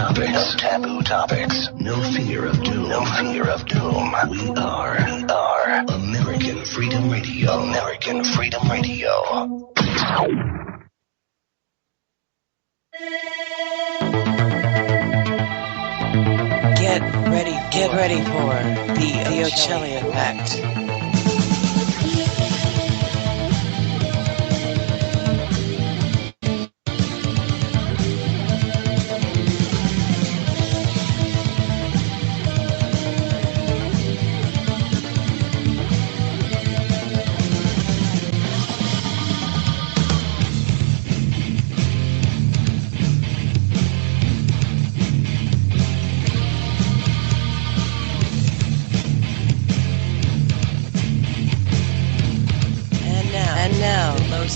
topics. No taboo topics. No fear of doom. No fear of doom. We are American Freedom Radio. American Freedom Radio. Get ready for the Ochelli effect.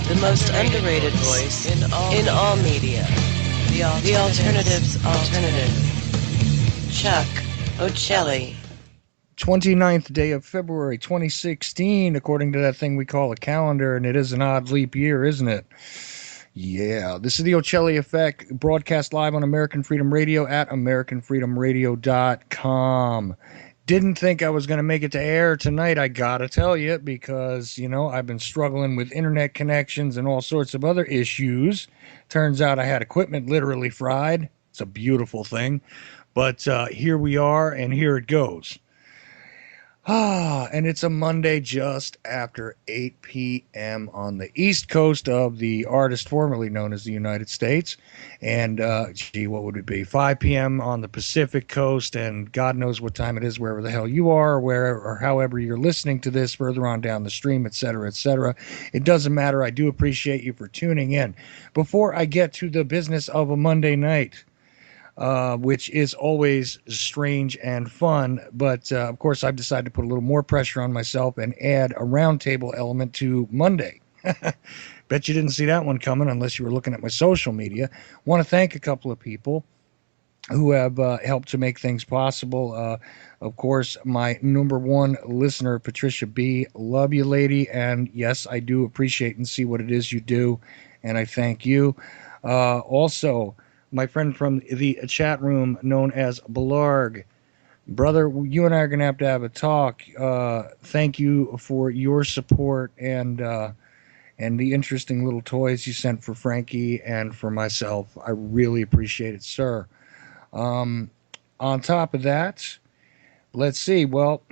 The most underrated voice in all media. The alternative's alternative. Chuck Ochelli. 29th day of February 2016, according to that thing we call a calendar, and it is an odd leap year, isn't it? Yeah, this is the Ochelli Effect, broadcast live on American Freedom Radio at AmericanFreedomRadio.com. Didn't think I was going to make it to air tonight, I gotta tell you, because, you know, I've been struggling with internet connections and all sorts of other issues. Turns out I had equipment literally fried. It's a beautiful thing. But here we are, and here it goes. And it's a Monday just after 8 p.m. on the East Coast of the artist formerly known as the United States. And, what would it be? 5 p.m. on the Pacific Coast, and God knows what time it is wherever the hell you are, or wherever, or however you're listening to this further on down the stream, etc., etc. It doesn't matter. I do appreciate you for tuning in. Before I get to the business of a Monday night, which is always strange and fun. But, of course, I've decided to put a little more pressure on myself and add a roundtable element to Monday. Bet you didn't see that one coming unless you were looking at my social media. Want to thank a couple of people who have helped to make things possible. Of course, my number one listener, Patricia B. Love you, lady. And, yes, I do appreciate and see what it is you do, and I thank you. Also, my friend from the chat room known as Belarg. Brother, you and I are going to have a talk. Thank you for your support and the interesting little toys you sent for Frankie and for myself. I really appreciate it, sir. On top of that, let's see. Well,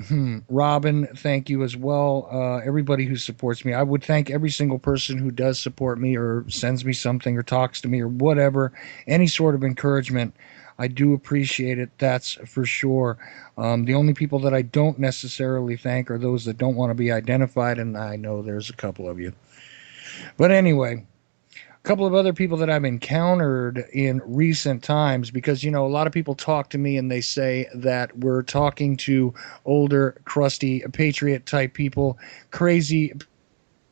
Robin, thank you as well. Everybody who supports me. I would thank every single person who does support me or sends me something or talks to me or whatever. Any sort of encouragement. I do appreciate it. That's for sure. The only people that I don't necessarily thank are those that don't want to be identified, and I know there's a couple of you. But anyway, a couple of other people that I've encountered in recent times, because, you know, a lot of people talk to me and they say that we're talking to older, crusty, patriot type people, crazy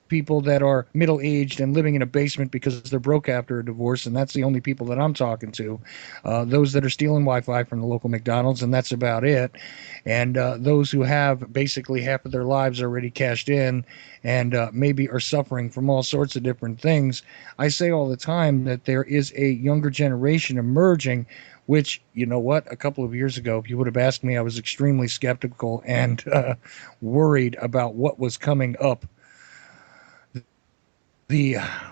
people that are middle-aged and living in a basement because they're broke after a divorce, and that's the only people that I'm talking to. Those that are stealing Wi-Fi from the local McDonald's, and that's about it. And those who have basically half of their lives already cashed in and maybe are suffering from all sorts of different things. I say all the time that there is a younger generation emerging, which, you know what, a couple of years ago, if you would have asked me, I was extremely skeptical and worried about what was coming up.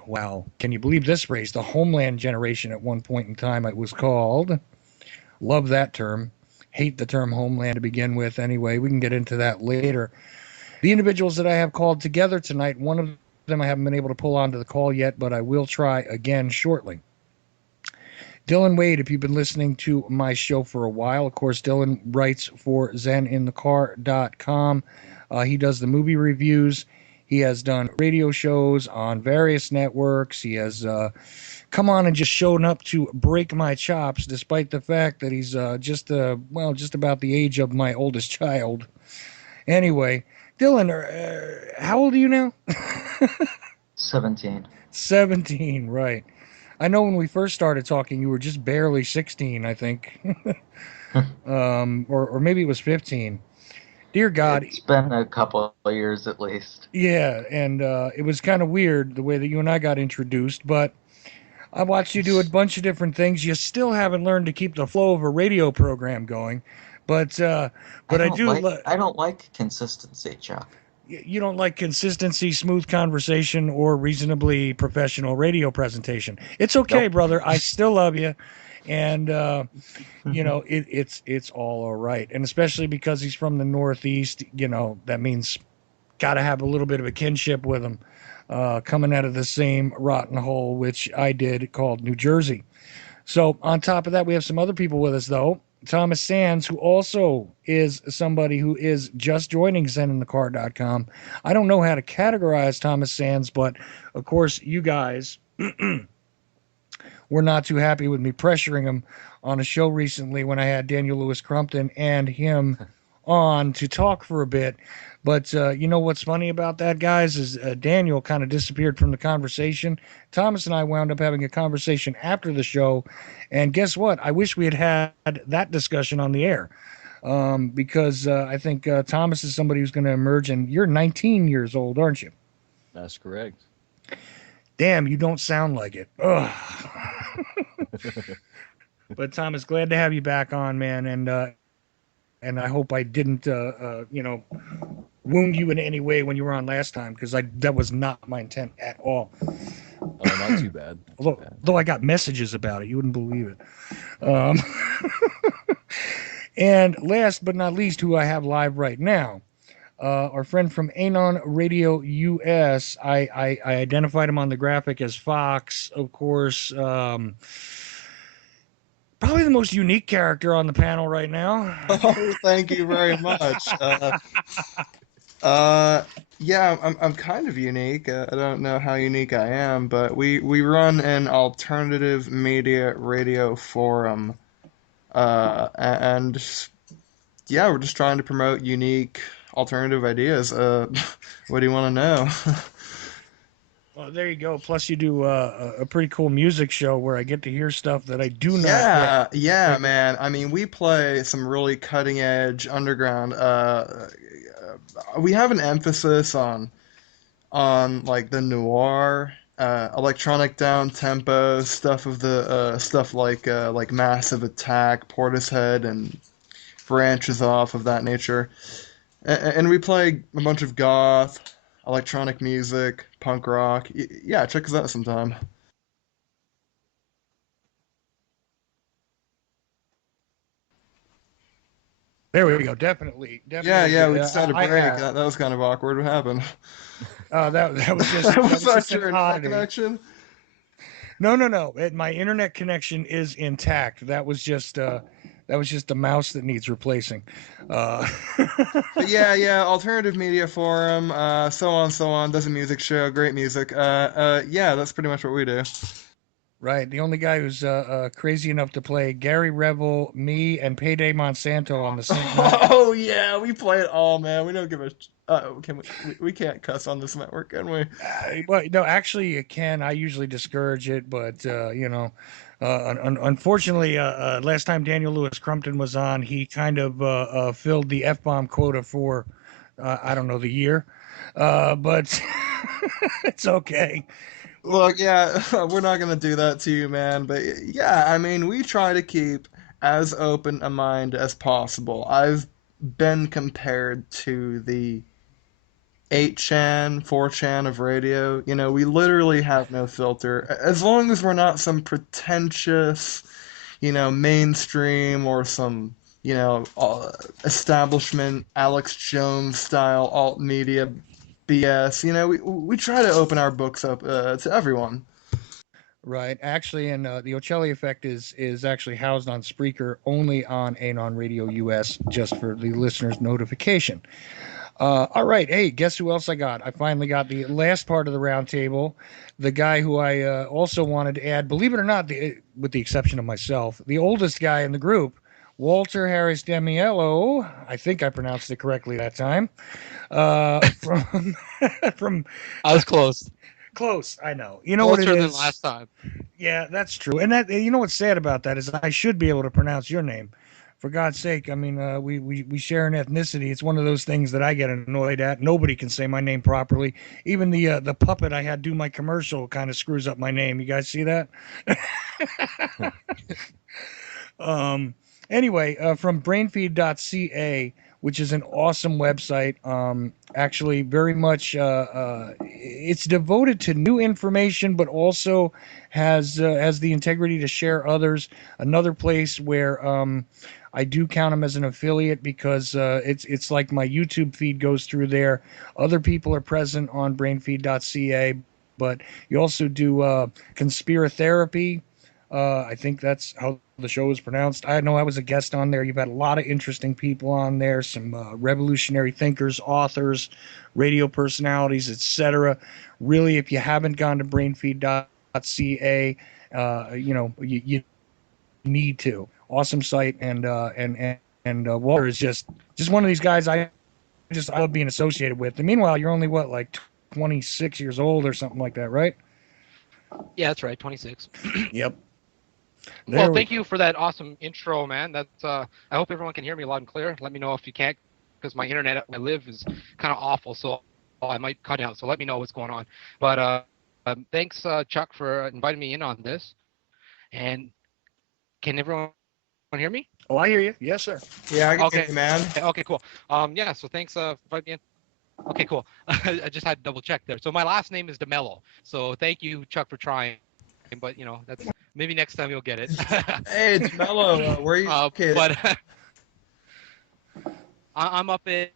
Wow, can you believe this phrase? The Homeland Generation at one point in time it was called. Love that term. Hate the term Homeland to begin with. Anyway, we can get into that later. The individuals that I have called together tonight, one of them I haven't been able to pull onto the call yet, but I will try again shortly. Dylan Wade, if you've been listening to my show for a while, of course, Dylan writes for zeninthecar.com. He does the movie reviews. He has done radio shows on various networks. He has come on and just shown up to break my chops, despite the fact that he's just about the age of my oldest child. Anyway, Dylan, how old are you now? 17. 17, right. I know when we first started talking, you were just barely 16, I think. or maybe it was 15. Dear God. It's been a couple of years at least. Yeah, and it was kind of weird the way that you and I got introduced, but I watched you do a bunch of different things. You still haven't learned to keep the flow of a radio program going, but I do. I don't like consistency, Chuck. You don't like consistency, smooth conversation, or reasonably professional radio presentation. It's okay, Nope. brother. I still love you, and it's all right. And especially because he's from the Northeast, that means got to have a little bit of a kinship with him, coming out of the same rotten hole which I did, called New Jersey. So on top of that, we have some other people with us, though. Thomas Sands, who also is somebody who is just joining ZenInTheCar.com. I don't know how to categorize Thomas Sands, but of course, you guys were not too happy with me pressuring him on a show recently when I had Daniel Lewis Crumpton and him on to talk for a bit. But you know what's funny about that, guys, is Daniel kind of disappeared from the conversation. Thomas and I wound up having a conversation after the show. And guess what? I wish we had had that discussion on the air, because I think Thomas is somebody who's going to emerge. And you're 19 years old, aren't you? That's correct. Damn, you don't sound like it. Ugh. But Thomas, glad to have you back on, man. And I hope I didn't, wound you in any way when you were on last time, because that was not my intent at all. Oh, not too bad. Though I got messages about it, you wouldn't believe it. And last but not least, who I have live right now, our friend from Anon Radio US. I identified him on the graphic as Fox, of course. Probably the most unique character on the panel right now. Oh, thank you very much. Yeah, I'm kind of unique. I don't know how unique I am, but we run an alternative media radio forum, and yeah, we're just trying to promote unique alternative ideas. What do you want to know? Well, there you go. Plus, you do a pretty cool music show where I get to hear stuff that I do not. Yeah, man. I mean, we play some really cutting edge underground. We have an emphasis on like the noir, electronic down tempo stuff of the stuff like Massive Attack, Portishead, and branches off of that nature. And we play a bunch of goth, electronic music, punk rock. Yeah, check us out sometime. There we go. Definitely. Yeah, we just had a break. That was kind of awkward. What happened? That was just That was just your an internet oddity. connection? No. My internet connection is intact. That was just a mouse that needs replacing. But yeah, alternative media forum, so on. Does a music show, great music. Yeah, that's pretty much what we do. Right. The only guy who's crazy enough to play Gary Revel, me, and Payday Monsanto on the same night. Oh yeah, we play it all, man. We don't give a. Can we can't cuss on this network, can we? Well, no, actually, you can. I usually discourage it, but unfortunately, last time Daniel Lewis Crumpton was on, he kind of filled the F-bomb quota for, I don't know, the year. But it's okay. Look, yeah, we're not gonna do that to you, man. But yeah, I mean, we try to keep as open a mind as possible. I've been compared to the 8chan, 4chan of radio. You know, we literally have no filter. As long as we're not some pretentious, mainstream or some, establishment Alex Jones style alt media BS. We try to open our books up to everyone. Right. Actually, and the Ochelli effect is actually housed on Spreaker, only on Anon Radio US, just for the listener's notification. All right. Hey, guess who else I got? I finally got the last part of the roundtable. The guy who I also wanted to add, believe it or not, with the exception of myself, the oldest guy in the group, Walter Harris Demiello. I think I pronounced it correctly that time. From I was close. Close, I know. You know Closer what it than is? last time. Yeah, that's true. And that, you know what's sad about that is I should be able to pronounce your name, For God's sake, I mean, we share an ethnicity. It's one of those things that I get annoyed at. Nobody can say my name properly. Even the puppet I had do my commercial kind of screws up my name. You guys see that? Um, anyway, from brainfeed.ca, which is an awesome website. Actually, very much it's devoted to new information, but also has the integrity to share others. Another place where I do count them as an affiliate because it's like my YouTube feed goes through there. Other people are present on brainfeed.ca, but you also do conspiratherapy. I think that's how the show is pronounced. I know I was a guest on there. You've had a lot of interesting people on there, some revolutionary thinkers, authors, radio personalities, etc. Really, if you haven't gone to brainfeed.ca, you need to. Awesome site, and Walter is just one of these guys I love being associated with. And meanwhile, you're only what, like 26 years old or something like that, right? Yeah, that's right, 26. Yep. Well, thank you for that awesome intro, man. That's I hope everyone can hear me loud and clear. Let me know if you can't, because my internet where I live is kind of awful, so I might cut out. So let me know what's going on. But thanks, Chuck, for inviting me in on this. And can everyone hear me? Oh, I hear you. Yes, sir. Yeah, I can hear Okay, you, man. okay, cool. Yeah. So thanks for inviting me in. Okay, cool. I just had to double check there. So my last name is DeMello. So thank you, Chuck, for trying. But that's maybe next time you'll get it. Hey, it's Mello. Where are you located? But I'm up in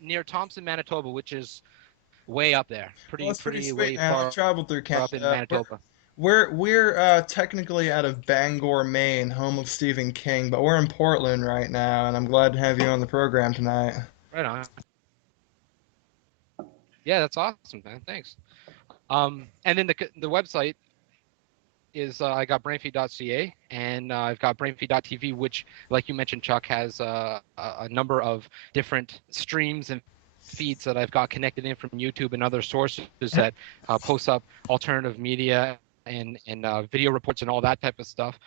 near Thompson, Manitoba, which is way up there. Well, that's pretty Pretty sweet, way man. I far traveled through up in Canada. Manitoba. We're technically out of Bangor, Maine, home of Stephen King, but we're in Portland right now, and I'm glad to have you on the program tonight. Right on. Yeah, that's awesome, man. Thanks. And then the website is I got brainfeed.ca, and I've got brainfeed.tv, which, like you mentioned, Chuck, has a number of different streams and feeds that I've got connected in from YouTube and other sources that post up alternative media and video reports and all that type of stuff,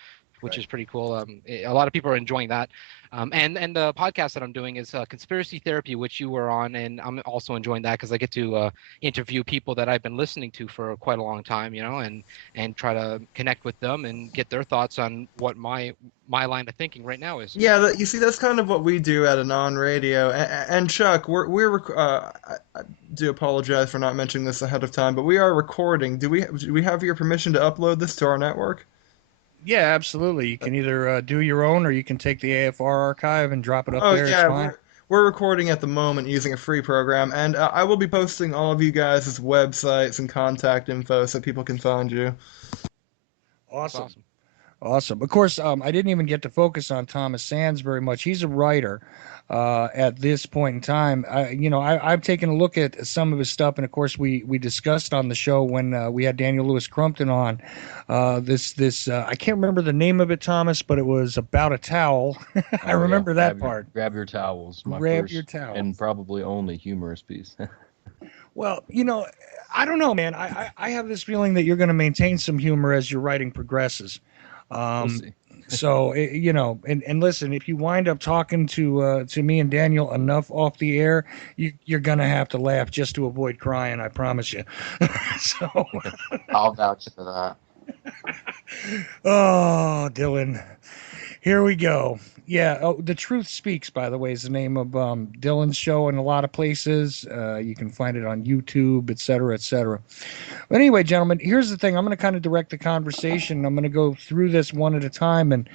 which is pretty cool. A lot of people are enjoying that. And the podcast that I'm doing is Conspiracy Therapy, which you were on, and I'm also enjoying that because I get to interview people that I've been listening to for quite a long time, and try to connect with them and get their thoughts on what my line of thinking right now is. Yeah, you see, that's kind of what we do at Anon Radio. And Chuck, I do apologize for not mentioning this ahead of time, but we are recording. Do we have your permission to upload this to our network? Yeah, absolutely. You can either do your own, or you can take the AFR archive and drop it up there. Yeah, It's fine. we're recording at the moment using a free program, and I will be posting all of you guys' websites and contact info so people can find you. Awesome. Awesome. Of course, I didn't even get to focus on Thomas Sands very much. He's a writer at this point in time. I've taken a look at some of his stuff, and of course, we discussed on the show when we had Daniel Lewis Crumpton on this. I can't remember the name of it, Thomas, but it was about a towel. I remember that part. Grab your towels. My Grab first your towels. and probably only humorous piece. Well, I don't know, man. I have this feeling that you're going to maintain some humor as your writing progresses. We'll see. So and listen, if you wind up talking to me and Daniel enough off the air, you're gonna have to laugh just to avoid crying. I promise you. So I'll vouch for that. Oh, Dylan, here we go. Yeah, The Truth Speaks, by the way, is the name of Dylan's show in a lot of places. You can find it on YouTube, et cetera, et cetera. But anyway, gentlemen, here's the thing. I'm going to kind of direct the conversation. I'm going to go through this one at a time and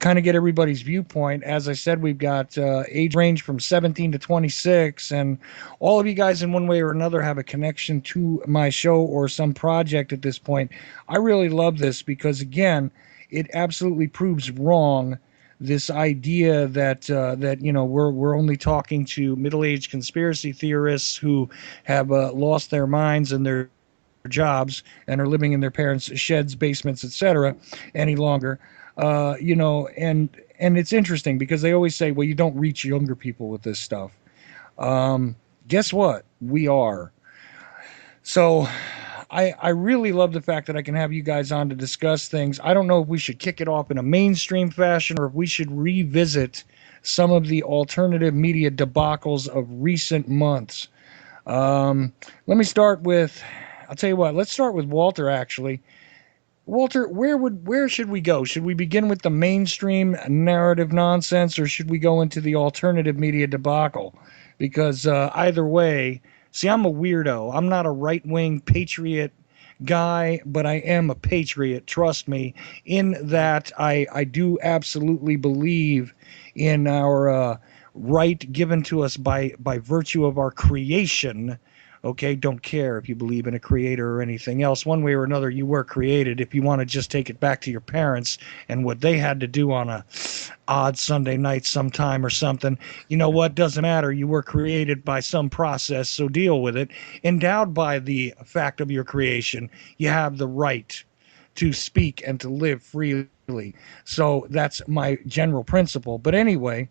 kind of get everybody's viewpoint. As I said, we've got age range from 17 to 26, and all of you guys in one way or another have a connection to my show or some project at this point. I really love this because, again, it absolutely proves wrong this idea that we're only talking to middle-aged conspiracy theorists who have lost their minds and their jobs and are living in their parents' sheds, basements, etc. any longer. And it's interesting because they always say, well, you don't reach younger people with this stuff. Guess what? We are. So I really love the fact that I can have you guys on to discuss things. I don't know if we should kick it off in a mainstream fashion or if we should revisit some of the alternative media debacles of recent months. Um, Let me start with, I'll tell you what, let's start with Walter actually. Walter, where should we go? Should we begin with the mainstream narrative nonsense, or should we go into the alternative media debacle? Because either way, see, I'm a weirdo. I'm not a right wing patriot guy, but I am a patriot. Trust me. In that, I do absolutely believe in our right given to us by virtue of our creation. Okay, don't care if you believe in a creator or anything else. One way or another, you were created. If you want to just take it back to your parents and what they had to do on a odd Sunday night sometime or something, you know what? Doesn't matter. You were created by some process, so deal with it. Endowed by the fact of your creation, you have the right to speak and to live freely. So that's my general principle. But anyway,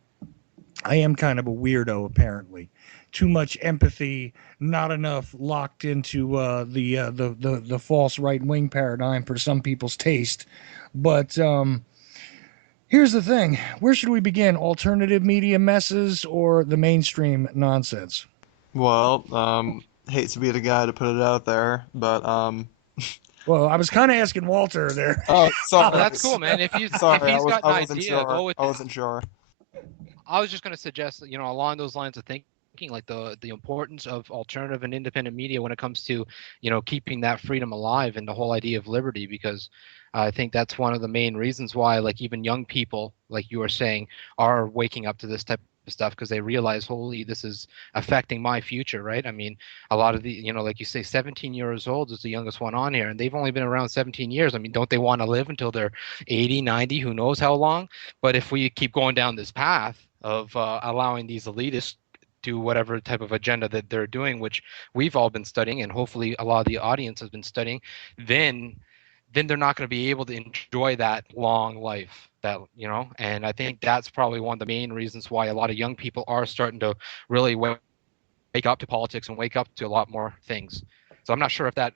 I am kind of a weirdo, apparently. Too much empathy, not enough locked into the false right wing paradigm for some people's taste. But here's the thing: where should we begin? Alternative media messes or the mainstream nonsense? Well, hate to be the guy to put it out there, but Well, I was kind of asking Walter there. oh, Well, sorry, that's cool, man. If sorry, he's got an I wasn't idea, sure. go with I it. wasn't sure. I was just going to suggest, along those lines of thinking, like the importance of alternative and independent media when it comes to, keeping that freedom alive and the whole idea of liberty, because I think that's one of the main reasons why, like, even young people, like you were saying, are waking up to this type of stuff because they realize, holy, this is affecting my future, right? I mean, a lot of the, like you say, 17 years old is the youngest one on here, and they've only been around 17 years. I mean, don't they want to live until they're 80, 90, who knows how long? But if we keep going down this path of allowing these elitists do whatever type of agenda that they're doing, which we've all been studying, and hopefully a lot of the audience has been studying, then they're not going to be able to enjoy that long life and I think that's probably one of the main reasons why a lot of young people are starting to really wake up to politics and wake up to a lot more things. So I'm not sure if that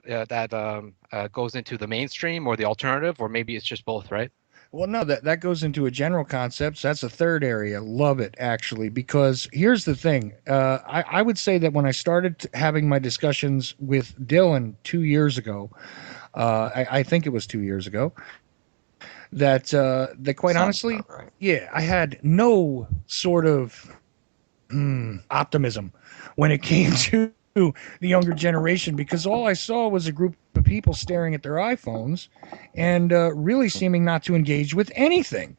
goes into the mainstream or the alternative, or maybe it's just both, right? Well, no, that goes into a general concept. So that's a third area. Love it, actually, because here's the thing. I would say that when I started having my discussions with Dylan 2 years ago, I think it was 2 years ago, that quite Sounds honestly, about right. yeah, I had no sort of optimism when it came to the younger generation because all I saw was a group of people staring at their iPhones and really seeming not to engage with anything.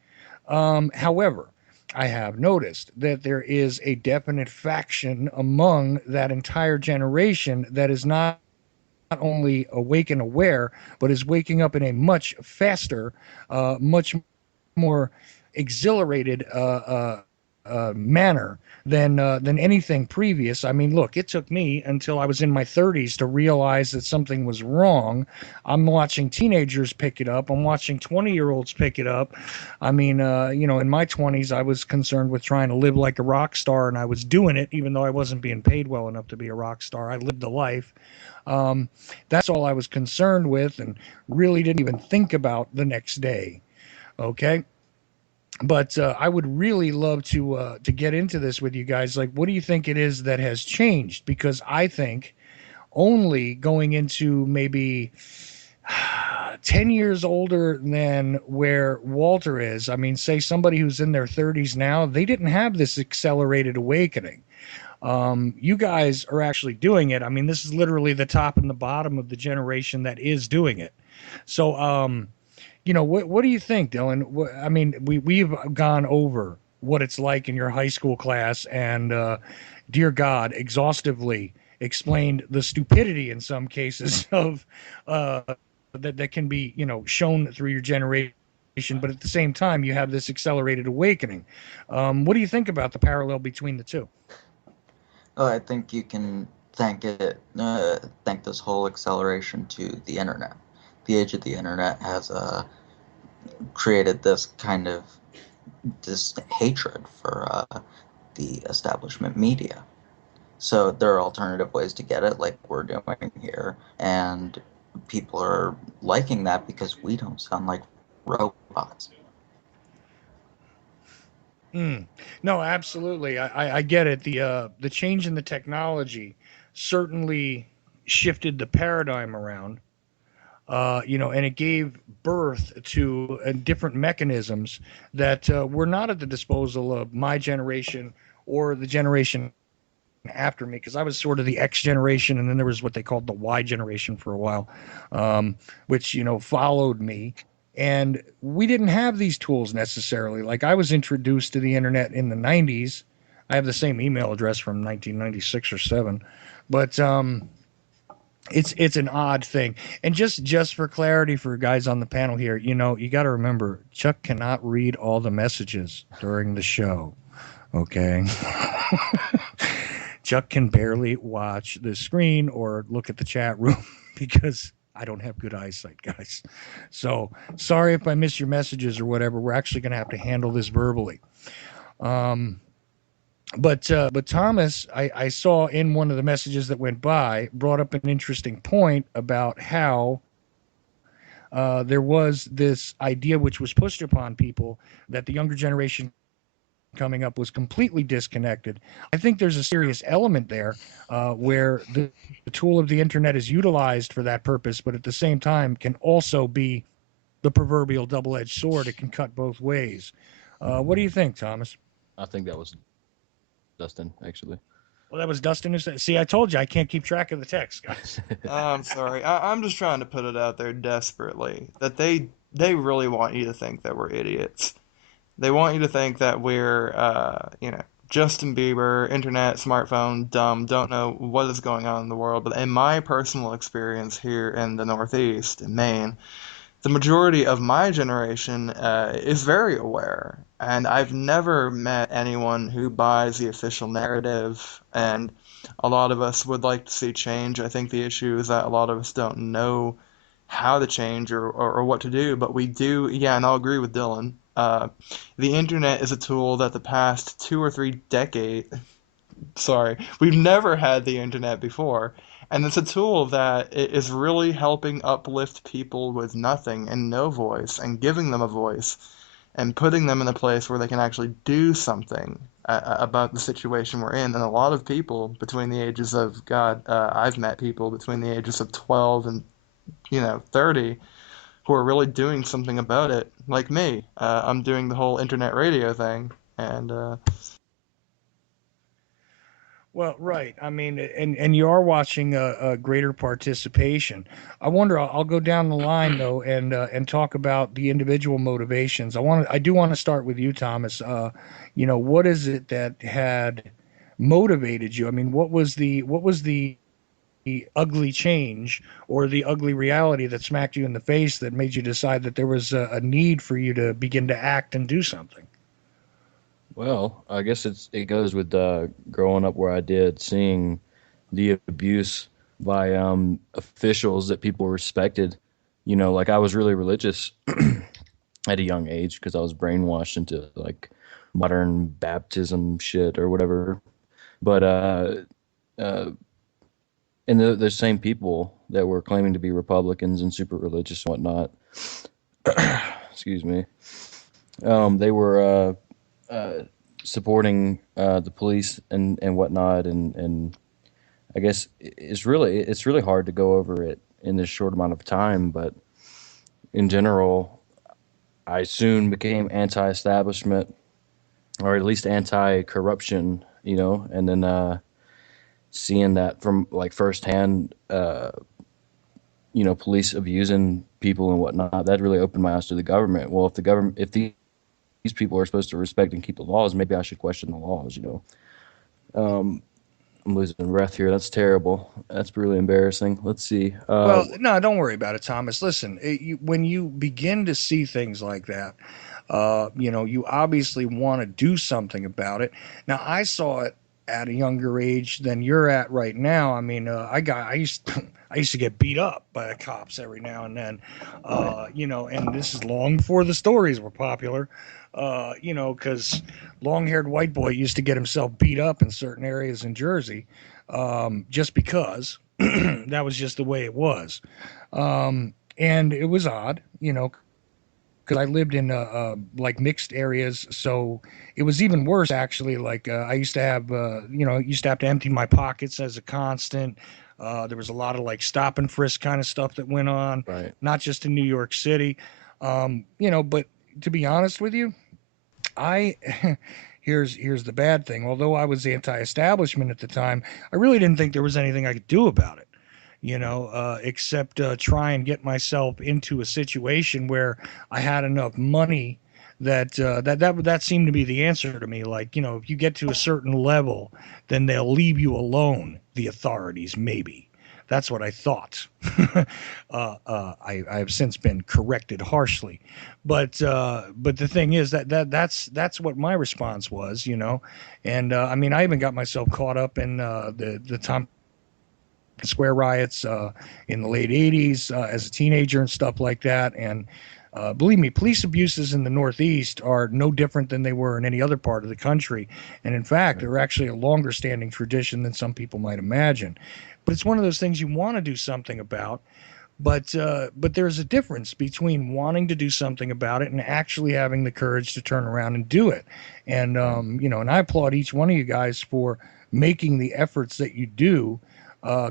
However, I have noticed that there is a definite faction among that entire generation that is not only awake and aware, but is waking up in a much faster, much more exhilarated manner than anything previous. I mean, look, it took me until I was in my 30s to realize that something was wrong. I'm watching teenagers pick it up. I'm watching 20-year-olds pick it up. I mean, in my 20s, I was concerned with trying to live like a rock star, and I was doing it, even though I wasn't being paid well enough to be a rock star. I lived the life. Um, that's all I was concerned with, and really didn't even think about the next day. Okay, but I would really love to get into this with you guys. Like, what do you think it is that has changed? Because I think only going into maybe 10 years older than where Walter is. I mean, say somebody who's in their 30s now, they didn't have this accelerated awakening. You guys are actually doing it. I mean, this is literally the top and the bottom of the generation that is doing it. So, what do you think, Dylan? I mean, we've gone over what it's like in your high school class, and dear God, exhaustively explained the stupidity in some cases of uh, that can be shown through your generation. But at the same time, you have this accelerated awakening. What do you think about the parallel between the two? Oh, I think you can thank this whole acceleration to the internet. The age of the internet has created this hatred for the establishment media. So there are alternative ways to get it, like we're doing here, and people are liking that because we don't sound like robots. No, absolutely. I get it. The change in the technology certainly shifted the paradigm around. And it gave birth to different mechanisms that were not at the disposal of my generation or the generation after me, because I was sort of the X generation, and then there was what they called the Y generation for a while, which followed me. And we didn't have these tools necessarily. Like, I was introduced to the internet in the '90s. I have the same email address from 1996 or seven, but it's an odd thing. And just for clarity for guys on the panel here, you got to remember, Chuck cannot read all the messages during the show. Okay. Chuck can barely watch the screen or look at the chat room because I don't have good eyesight, guys. So sorry if I miss your messages or whatever. We're actually going to have to handle this verbally. But Thomas, I saw in one of the messages that went by, brought up an interesting point about how there was this idea which was pushed upon people that the younger generation coming up was completely disconnected. I think there's a serious element there where the tool of the internet is utilized for that purpose, but at the same time can also be the proverbial double-edged sword. It can cut both ways. What do you think, Thomas? I think that was Dustin, actually. Well, that was Dustin who said. See, I told you I can't keep track of the text, guys. I'm sorry. I'm just trying to put it out there desperately that they really want you to think that we're idiots. They want you to think that we're, Justin Bieber, internet, smartphone, dumb, don't know what is going on in the world. But in my personal experience here in the Northeast, in Maine, the majority of my generation is very aware. And I've never met anyone who buys the official narrative. And a lot of us would like to see change. I think the issue is that a lot of us don't know how to change or what to do, but we do. Yeah, and I'll agree with Dylan. The internet is a tool that the past 2 or 3 decades, sorry, we've never had the internet before. And it's a tool that is really helping uplift people with nothing and no voice and giving them a voice and putting them in a place where they can actually do something about the situation we're in. And a lot of people between the ages of, God, I've met people between the ages of 12 and 30 who are really doing something about it, like me. I'm doing the whole internet radio thing, and Well, right. I mean, and you are watching a greater participation. I wonder. I'll go down the line though, and talk about the individual motivations. I do want to start with you, Thomas. What is it that had motivated you? I mean, what was the ugly change or the ugly reality that smacked you in the face that made you decide that there was a need for you to begin to act and do something? Well, I guess it goes with growing up where I did, seeing the abuse by officials that people respected. Like I was really religious at a young age because I was brainwashed into like modern baptism shit or whatever. But uh, and the same people that were claiming to be Republicans and super religious and whatnot, excuse me, they were supporting the police and whatnot, and I guess it's really hard to go over it in this short amount of time, but in general, I soon became anti-establishment, or at least anti-corruption, and then seeing that from like firsthand, police abusing people and whatnot, that really opened my eyes to the government. Well, if these people are supposed to respect and keep the laws, maybe I should question the laws. Um, I'm losing breath here. That's terrible. That's really embarrassing. Let's see. Well, no, don't worry about it, Thomas. Listen, when you begin to see things like that, you obviously want to do something about it. Now, I saw it at a younger age than you're at right now. I mean, I used to get beat up by the cops every now and then, and this is long before the stories were popular, because long-haired white boy used to get himself beat up in certain areas in Jersey, just because. That was just the way it was. And it was odd, because I lived in like mixed areas, so it was even worse actually. Like I used to have, used to have to empty my pockets as a constant. There was a lot of like stop and frisk kind of stuff that went on, Right. not just in New York City. But to be honest with you, I here's the bad thing. Although I was anti-establishment at the time, I really didn't think there was anything I could do about it. Except try and get myself into a situation where I had enough money that seemed to be the answer to me. Like, if you get to a certain level, then they'll leave you alone. The authorities, maybe. That's what I thought. I have since been corrected harshly, but the thing is that's what my response was. And I mean, I even got myself caught up in the Tompkins Square riots in the late '80s as a teenager and stuff like that. And believe me, police abuses in the Northeast are no different than they were in any other part of the country. And in fact, they're actually a longer standing tradition than some people might imagine. But it's one of those things you want to do something about. But there's a difference between wanting to do something about it and actually having the courage to turn around and do it. And and I applaud each one of you guys for making the efforts that you do,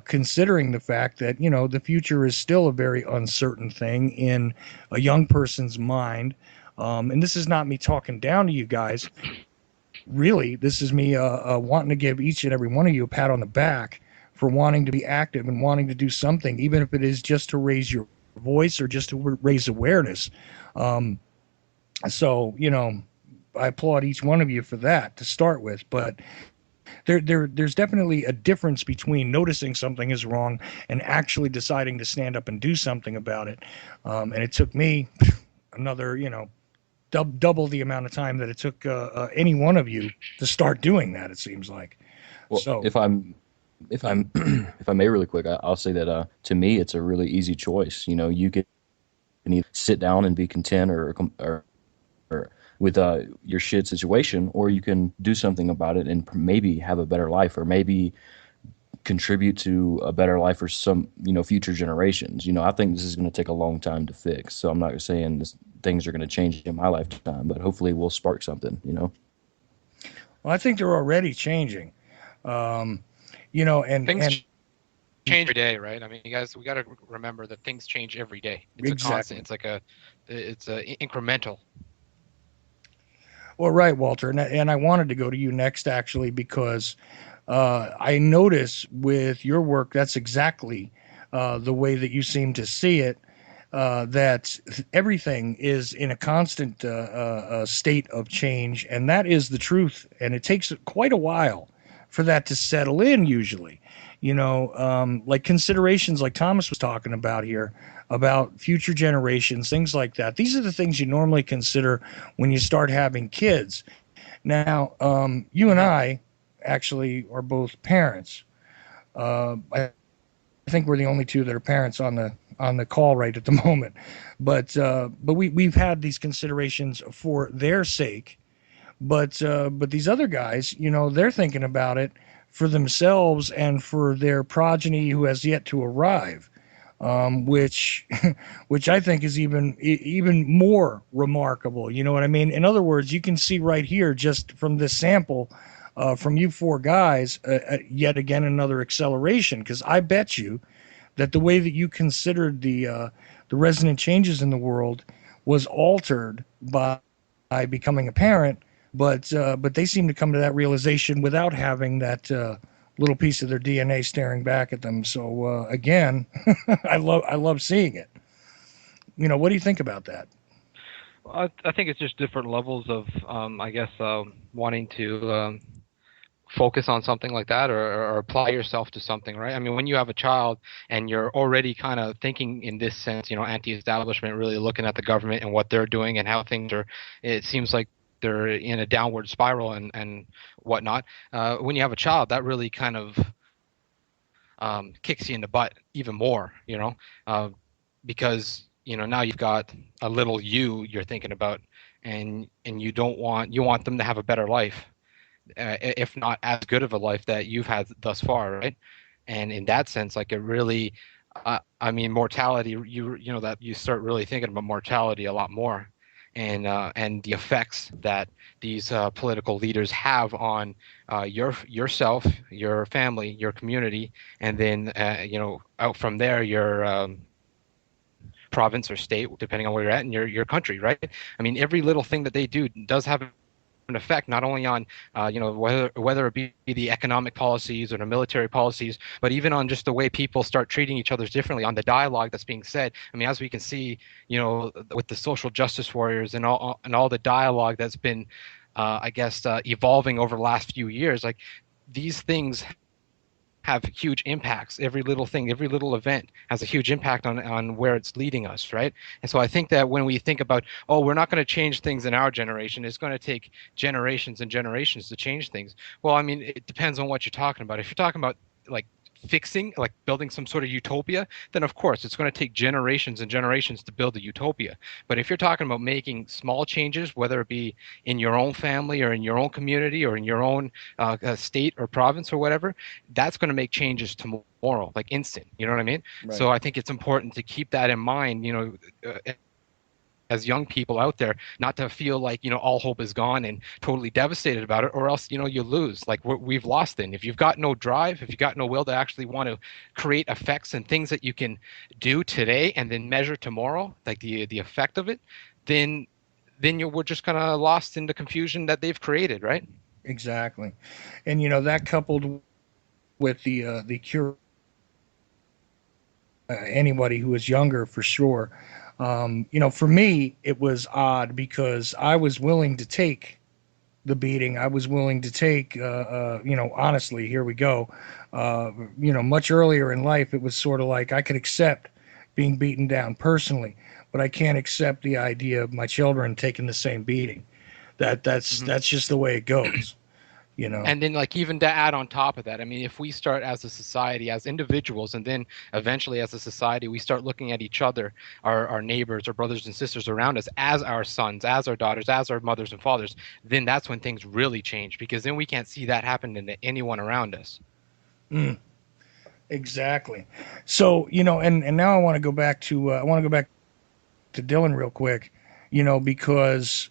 considering the fact that the future is still a very uncertain thing in a young person's mind. And this is not me talking down to you guys. Really, this is me wanting to give each and every one of you a pat on the back for wanting to be active and wanting to do something, even if it is just to raise your voice or just to raise awareness. Um, so, I applaud each one of you for that to start with. But there's definitely a difference between noticing something is wrong and actually deciding to stand up and do something about it. And it took me another, double the amount of time that it took any one of you to start doing that. It seems like. Well, So if I'm if I may really quick, I'll say that to me it's a really easy choice. You can either sit down and be content or with your shit situation, or you can do something about it and maybe have a better life, or maybe contribute to a better life for some future generations. I think this is going to take a long time to fix, so I'm not saying things are going to change in my lifetime, but hopefully we'll spark something. well, I think they're already changing. Um, and Things change every day, right? I mean, you guys, we got to remember that things change every day. It's a constant. exactly. It's a incremental. Well, right, Walter, and I wanted to go to you next actually because I notice with your work that's exactly the way that you seem to see it. That everything is in a constant state of change, and that is the truth. And it takes quite a while for that to settle in, usually. Like considerations like Thomas was talking about here about future generations, things like that. These are the things you normally consider when you start having kids. Now, you and Hmm. I actually are both parents. I think we're the only two that are parents on the call right at the moment. But we've had these considerations for their sake. But these other guys, they're thinking about it for themselves and for their progeny who has yet to arrive. Which which I think is even more remarkable. You know what I mean? In other words, you can see right here just from this sample from you four guys, yet again another acceleration. Because I bet you that the way that you considered the resonant changes in the world was altered by becoming a parent, but they seem to come to that realization without having that little piece of their DNA staring back at them. So again, I love seeing it. What do you think about that? I think it's just different levels of, I guess, wanting to focus on something like that, or apply yourself to something, right? I mean, when you have a child and you're already kind of thinking in this sense, anti-establishment, really looking at the government and what they're doing and how things are, it seems like they're in a downward spiral and whatnot. When you have a child, that really kind of kicks you in the butt even more, uh, because now you've got a little you're thinking about, and you want them to have a better life, if not as good of a life that you've had thus far, right? And in that sense, like, it really, I mean, mortality, you know, that you start really thinking about mortality a lot more, and the effects that these political leaders have on yourself, your family, your community, and then you know, out from there, your province or state, depending on where you're at, in your country, right? I mean, every little thing that they do does have an effect, not only on you know, whether it be the economic policies or the military policies, but even on just the way people start treating each other differently, on the dialogue that's being said. I mean, as we can see, you know, with the social justice warriors and all the dialogue that's been I guess evolving over the last few years, like, these things have huge impacts. Every little thing, every little event has a huge impact on where it's leading us, right? And so I think that when we think about, oh, we're not going to change things in our generation, it's going to take generations and generations to change things. Well, I mean, it depends on what you're talking about. If you're talking about, like, fixing, like building some sort of utopia, then of course it's going to take generations and generations to build a utopia. But if you're talking about making small changes, whether it be in your own family or in your own community or in your own state or province or whatever, that's going to make changes tomorrow, like instant. You know what I mean? Right. So I think it's important to keep that in mind, you know, as young people out there, not to feel like, you know, all hope is gone and totally devastated about it, or else, you know, you lose. Like, we've lost then. If you've got no drive, if you've got no will to actually want to create effects and things that you can do today and then measure tomorrow, like the effect of it, then we're just kind of lost in the confusion that they've created, right? Exactly. And you know, that coupled with the cure, anybody who was younger for sure. You know, for me, it was odd because I was willing to take the beating. I was willing to take, you know, honestly, here we go. You know, much earlier in life, it was sort of like I could accept being beaten down personally, but I can't accept the idea of my children taking the same beating. Mhm. That's just the way it goes, you know. And then, like, even to add on top of that, I mean, if we start as a society, as individuals, and then eventually as a society, we start looking at each other, our neighbors, our brothers and sisters around us, as our sons, as our daughters, as our mothers and fathers, then that's when things really change, because then we can't see that happen to anyone around us. Mm, exactly. So, you know, and now I want to go back to Dylan real quick, you know, because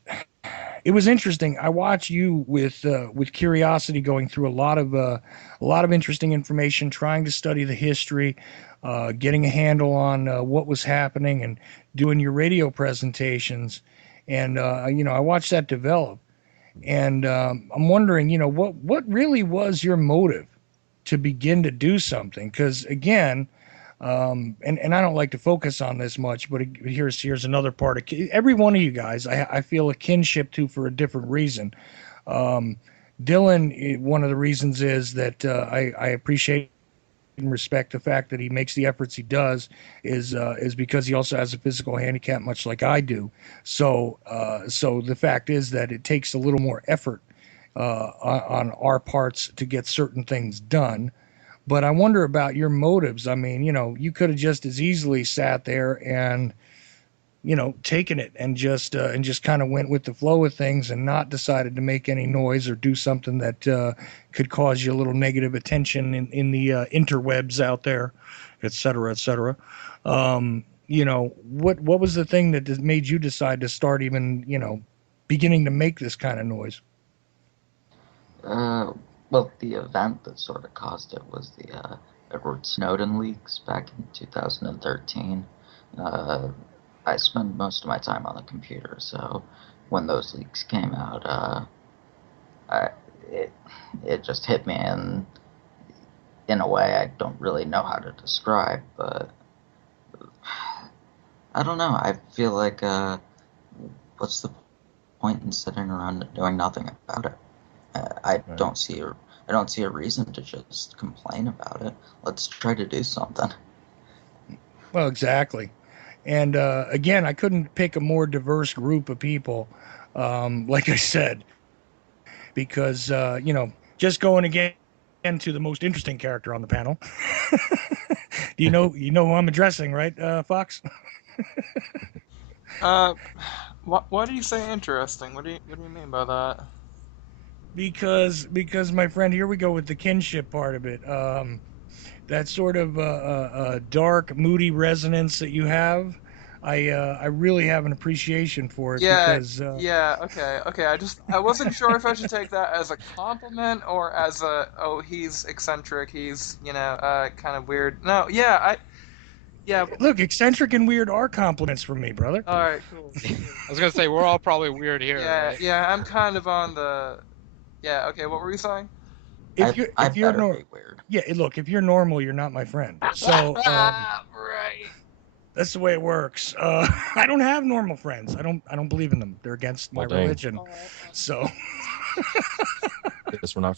it was interesting. I watched you with curiosity, going through a lot of interesting information, trying to study the history, getting a handle on what was happening, and doing your radio presentations. And you know, I watched that develop, and I'm wondering, you know, what really was your motive to begin to do something? Because again, and I don't like to focus on this much, but here's another part of every one of you guys. I feel a kinship to for a different reason. Um, Dylan, one of the reasons is that I appreciate and respect the fact that he makes the efforts he does is because he also has a physical handicap, much like I do. So the fact is that it takes a little more effort on our parts to get certain things done. But I wonder about your motives. I mean, you know, you could have just as easily sat there and, you know, taken it and just kind of went with the flow of things and not decided to make any noise or do something that could cause you a little negative attention in the interwebs out there, et cetera, et cetera. You know, what was the thing that made you decide to start even, you know, beginning to make this kind of noise? Uh, well, the event that sort of caused it was the Edward Snowden leaks back in 2013. Uh, I spend most of my time on the computer, so when those leaks came out, I, it it just hit me in a way I don't really know how to describe, but I don't know. I feel like what's the point in sitting around and doing nothing about it? I Right. don't see a reason to just complain about it. Let's try to do something. Well, exactly. And again, I couldn't pick a more diverse group of people, like I said, because you know, just going again to the most interesting character on the panel. You know who I'm addressing, right, Fox? Uh, why do you say interesting? What do you mean by that? Because my friend, here we go with the kinship part of it. that sort of dark, moody resonance that you have. I really have an appreciation for it Yeah, because yeah, okay. I wasn't sure if I should take that as a compliment or as a, oh, he's eccentric, he's, kind of weird. No, yeah, look, eccentric and weird are compliments from me, brother. all right, cool. I was gonna say we're all probably weird here, Yeah, right? yeah, I'm kind of on the, yeah, okay, what were you saying? I If you're better be weird. yeah, look, if you're normal, you're not my friend. So Right. that's the way it works. I don't have normal friends. I don't believe in them. They're against my Well, dang. religion. Oh, So Guess we're not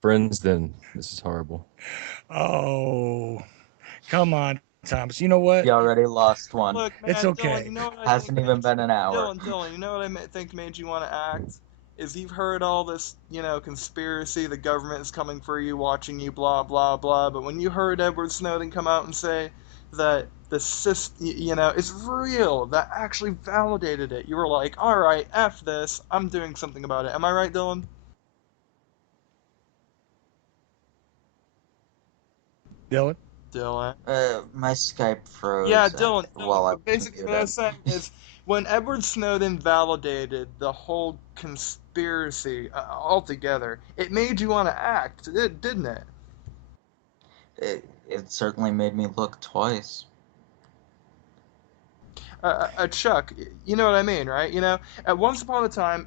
friends then. This is horrible. oh, come on, Thomas. You know what? You already lost one. look, It's man, Dylan, okay. you know what I think Hasn't even made been an hour. Dylan, you know what think made you want to act? Is you've heard all this, conspiracy, the government is coming for you, watching you, blah, blah, blah. But when you heard Edward Snowden come out and say that the system, is real, that actually validated it, you were like, all right, F this, I'm doing something about it. Am I right, Dylan? Dylan. Dylan. My Skype Yeah, froze Dylan. while I But was basically, what I muted. was saying is, when Edward Snowden validated the whole conspiracy altogether, it made you want to act, didn't it? It certainly made me look twice. Chuck, you know what I mean, right? At once upon a time,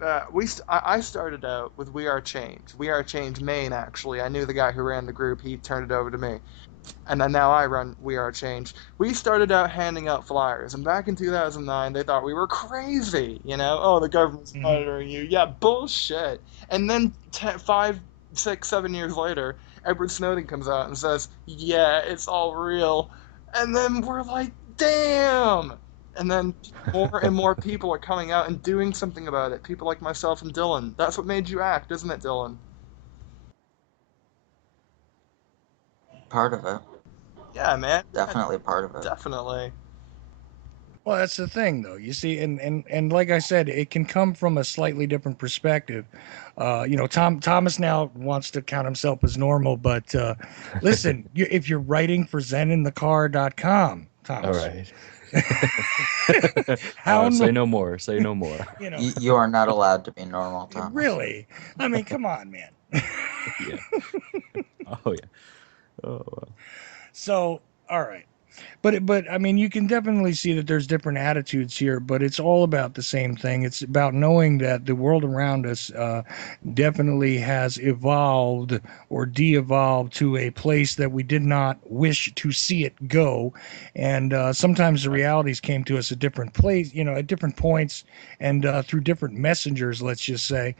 I started out with We Are Change. We Are Change Maine, actually. I knew the guy who ran the group. He turned it over to me. And then now I run We Are Change. We started out handing out flyers, and back in 2009, they thought we were crazy. Oh, the government's Mm-hmm. monitoring you. Yeah, bullshit. And then 5, 6, 7 years later, Edward Snowden comes out and says, "Yeah, it's all real." And then we're like, "Damn!" And then more and more people are coming out and doing something about it. People like myself and Dylan. That's what made you act, isn't it, Dylan? Part of it. Yeah, man. Yeah, Definitely part of it. definitely. Well, that's the thing, though. You see, and like I said, it can come from a slightly different perspective. Thomas now wants to count himself as normal, but listen, if you're writing for ZenInTheCar.com, All Thomas, right. how Say no more. Say no more. you know, You are not allowed to be normal, Thomas. really? I mean, come on, man. Yeah. Oh yeah. Oh well. So, all right. But I mean, you can definitely see that there's different attitudes here, but it's all about the same thing. It's about knowing that the world around us definitely has evolved or de-evolved to a place that we did not wish to see it go, and sometimes the realities came to us at different place, at different points, and through different messengers. Let's just say,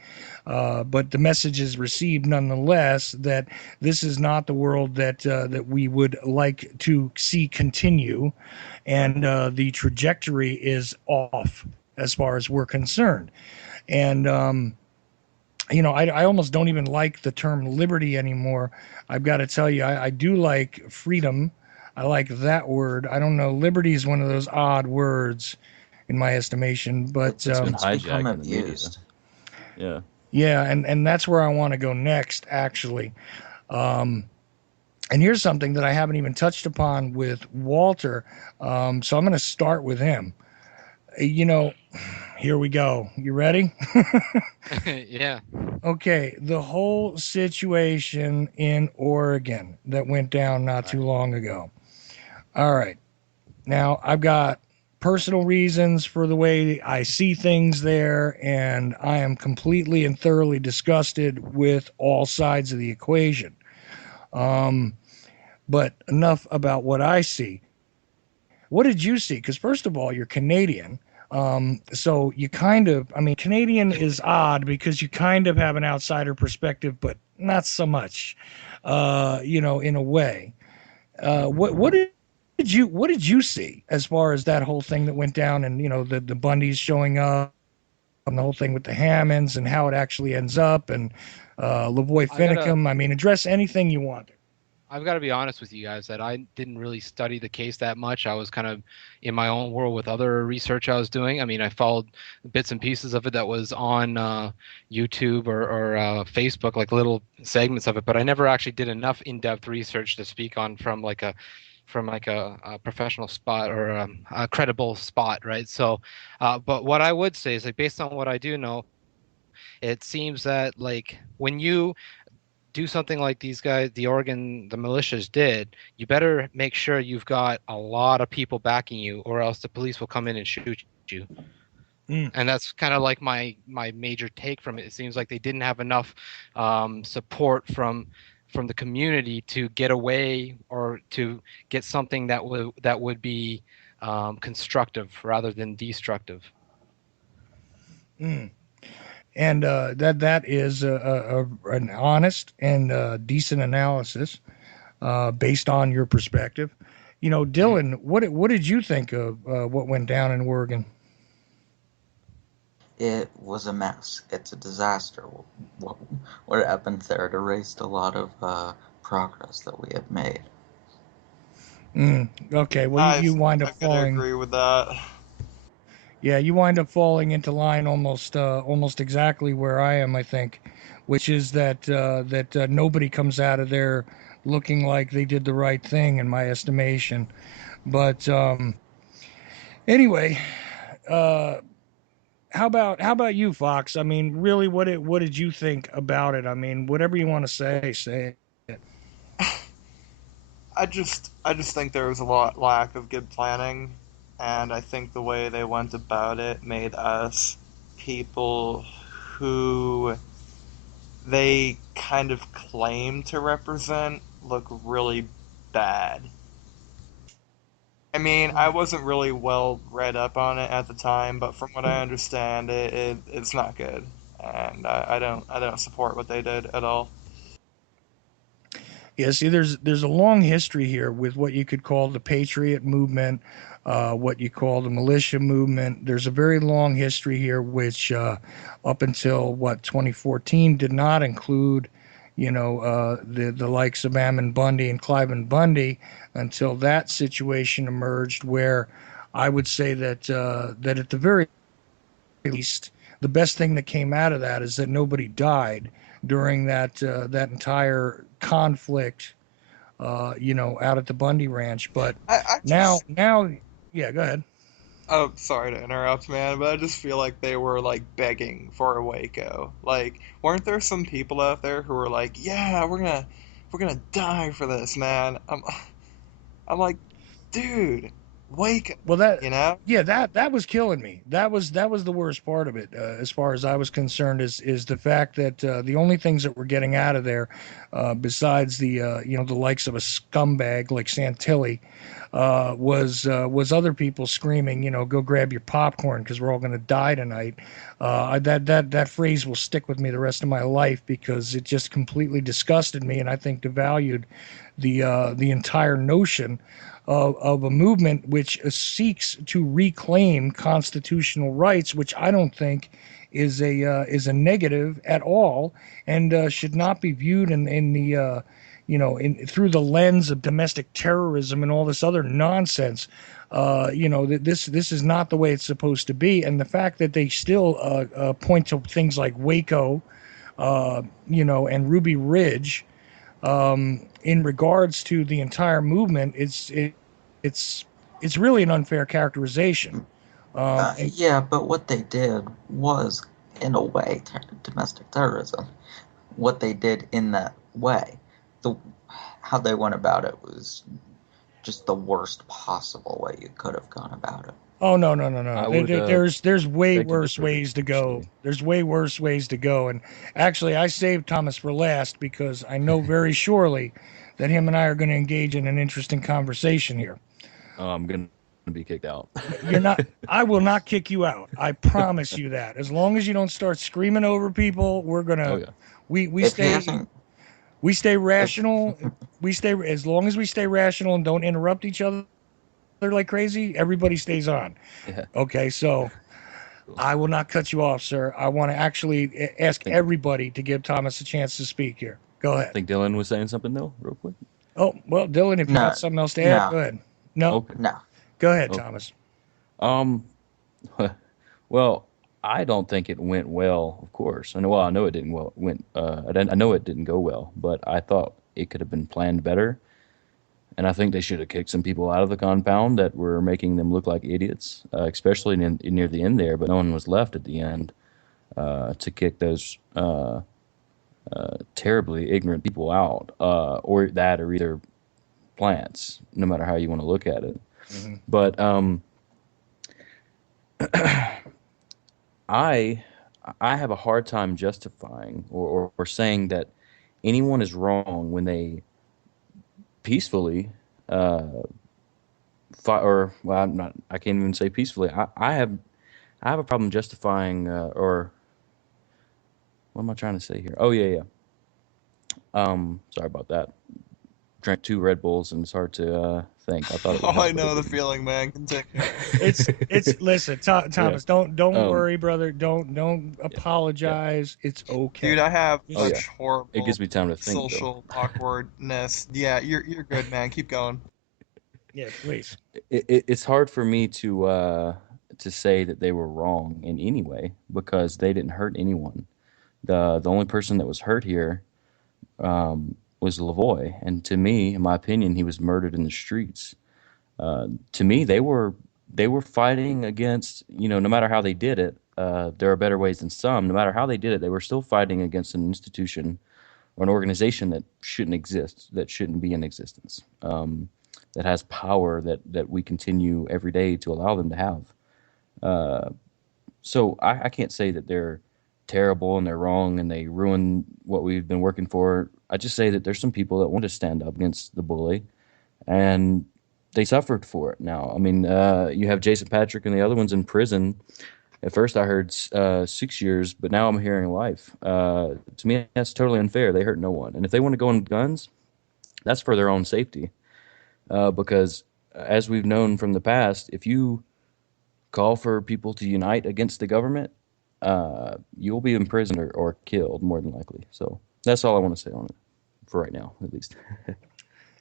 but the message is received nonetheless that this is not the world that we would like to see continue, and the trajectory is off as far as we're concerned. And I almost don't even like the term liberty anymore. I've got to tell you, I do like freedom. I like that word. I don't know. Liberty is one of those odd words in my estimation, but It's been It's become hijacked in the media. abused. Yeah. yeah, and that's where I want to go next, actually. Um, and here's something that I haven't even touched upon with Walter. So I'm going to start with him. You know, here we go. You ready? Yeah. Okay, the whole situation in Oregon that went down not too long ago. All right. Now, I've got personal reasons for the way I see things there, and I am completely and thoroughly disgusted with all sides of the equation. Um, but enough about what I see. What did you see? Because, first of all, you're Canadian. So you kind of, I mean, Canadian is odd because you kind of have an outsider perspective, but not so much, in a way. What did you see as far as that whole thing that went down, and the Bundys showing up, and the whole thing with the Hammonds, and how it actually ends up, and Lavoy I gotta Finicum. I mean, address anything you want. I've got to be honest with you guys that I didn't really study the case that much. I was kind of in my own world with other research I was doing. I mean, I followed bits and pieces of it that was on YouTube or Facebook, like little segments of it, but I never actually did enough in-depth research to speak on from a professional spot or a credible spot, right? So, but what I would say is like based on what I do know, it seems that like when you do something like these guys, the militias did, you better make sure you've got a lot of people backing you, or else the police will come in and shoot you. And that's kind of like my major take from it. It seems like they didn't have enough support from the community to get away or to get something that would be constructive rather than destructive. Mm. And that is an honest and decent analysis based on your perspective. You know, Dylan, what did you think of what went down in Oregon? It was a mess. It's a disaster. What, what happened there? It erased a lot of progress that we had made. Okay, well, I you wind up I gotta falling. agree with that. Yeah, you wind up falling into line almost exactly where I am, I think, which is that nobody comes out of there looking like they did the right thing, in my estimation. But anyway, uh, how about you, Fox? I mean, really, what did you think about it? I mean, whatever you want to say it. I just think there was a lot lack of good planning, and I think the way they went about it made us people who they kind of claim to represent look really bad. I mean, I wasn't really well read up on it at the time, but from what I understand, it's not good, and I don't support what they did at all. Yeah, see, there's a long history here with what you could call the patriot movement, what you call the militia movement. There's a very long history here, which up until what 2014 did not include, the likes of Ammon Bundy and Cliven Bundy until that situation emerged, where I would say that at the very least, the best thing that came out of that is that nobody died during that entire conflict, out at the Bundy Ranch. But I now, just now, yeah, go ahead. Oh, sorry to interrupt, man, but I just feel like they were like begging for a Waco. Like, weren't there some people out there who were like, "Yeah, we're gonna die for this, man." I'm like, dude, Waco, Well, that you know? yeah, that was killing me. That was the worst part of it, as far as I was concerned, is the fact that the only things that we're getting out of there, besides the likes of a scumbag like Santilli, was other people screaming, go grab your popcorn because we're all going to die tonight. That phrase will stick with me the rest of my life because it just completely disgusted me, and I think devalued the entire notion of a movement which seeks to reclaim constitutional rights, which I don't think is a negative at all, and should not be viewed in the through the lens of domestic terrorism and all this other nonsense. This is not the way it's supposed to be, and the fact that they still point to things like Waco, and Ruby Ridge, in regards to the entire movement, it's it's really an unfair characterization. And Yeah, but what they did was, in a way, domestic terrorism. What they did in that way, the how they went about it was just the worst possible way you could have gone about it. oh, no, no, no, no, I would there's way beg to worse differ, ways to go. actually. There's way worse ways to go. And actually, I saved Thomas for last because I know very surely that him and I are going to engage in an interesting conversation here. Oh, I'm gonna be kicked out. You're not. I will not kick you out. I promise you that. As long as you don't start screaming over people, we're Oh gonna. yeah. We If he stay. hasn't, We stay if rational. We stay as long as we stay rational and don't interrupt each other like crazy. Everybody stays on. Yeah. Okay, so Cool. I will not cut you off, sir. I want to actually ask Think everybody to give Thomas a chance to speak here. Go ahead. think Dylan was saying something though, real quick. Oh, well, Dylan, if you No, got something else to add, no, go ahead. No, Okay. no. go ahead, Okay. Thomas. Um. Well, I don't think it went well. Of course, I know it didn't well. Went. I know it didn't go well, but I thought it could have been planned better. And I think they should have kicked some people out of the compound that were making them look like idiots, especially near the end there. But no one was left at the end to kick those terribly ignorant people out, or either plants, no matter how you want to look at it. Hmm. But I I have a hard time justifying or saying that anyone is wrong when they peacefully or well, I'm not. I can't even say peacefully. I have a problem justifying or what am I trying to say here? Oh yeah, yeah. Sorry about that. Drank 2 Red Bulls and it's hard to think. I thought it would Oh, I help, but it know the didn't. feeling, man. Continue. It's listen, Yeah. Thomas, don't Um. worry, brother. Don't Yeah. Yeah. apologize. It's Dude, okay. I have Oh yeah. such It horrible gives me time to think though. social awkwardness. Yeah, you're good, man. Keep going. Yeah, please. It's hard for me to say that they were wrong in any way because they didn't hurt anyone. The only person that was hurt here was Lavoy, and to me, in my opinion, he was murdered in the streets. To me, they were fighting against, no matter how they did it. There are better ways than some. No matter how they did it, they were still fighting against an institution or an organization that shouldn't exist, that shouldn't be in existence, that has power that we continue every day to allow them to have. Uh, so I can't say that they're terrible and they're wrong and they ruin what we've been working for. I just say that there's some people that want to stand up against the bully and they suffered for it. Now, I mean, you have Jason Patrick and the other ones in prison. At first, I heard 6 years, but now I'm hearing life. To me, that's totally unfair. They hurt no one, and if they want to go on guns, that's for their own safety. Because, as we've known from the past, if you call for people to unite against the government, you'll be imprisoned or killed more than likely. So that's all I want to say on it for right now, at least.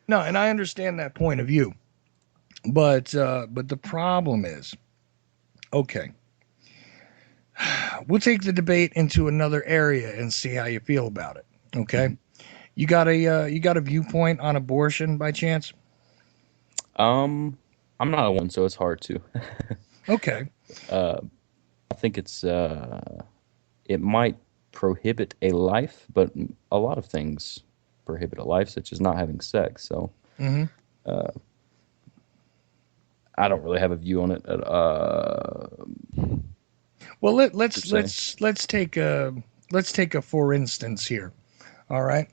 No, and I understand that point of view, but the problem is, okay, we'll take the debate into another area and see how you feel about it. Okay, Mhm. you got a viewpoint on abortion by chance? Um, I'm not a one, so it's hard to. Okay, uh, I think it might prohibit a life, but a lot of things prohibit a life, such as not having sex. So hmm uh, I don't really have a view on it well per se. let's take a for instance here. All right.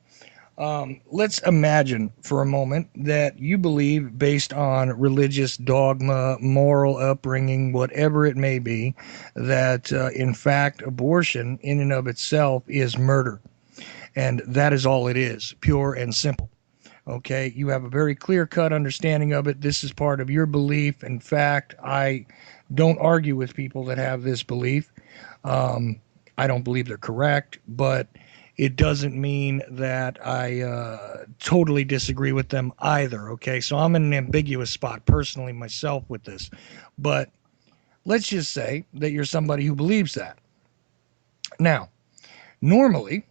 Let's imagine for a moment that you believe, based on religious dogma, moral upbringing, whatever it may be, that in fact abortion in and of itself is murder. And that is all it is, pure and simple. Okay, you have a very clear cut understanding of it. This is part of your belief. In fact, I don't argue with people that have this belief. Um, I don't believe they're correct, but it doesn't mean that I totally disagree with them either. Okay, so I'm in an ambiguous spot personally myself with this. But let's just say that you're somebody who believes that. Now, normally,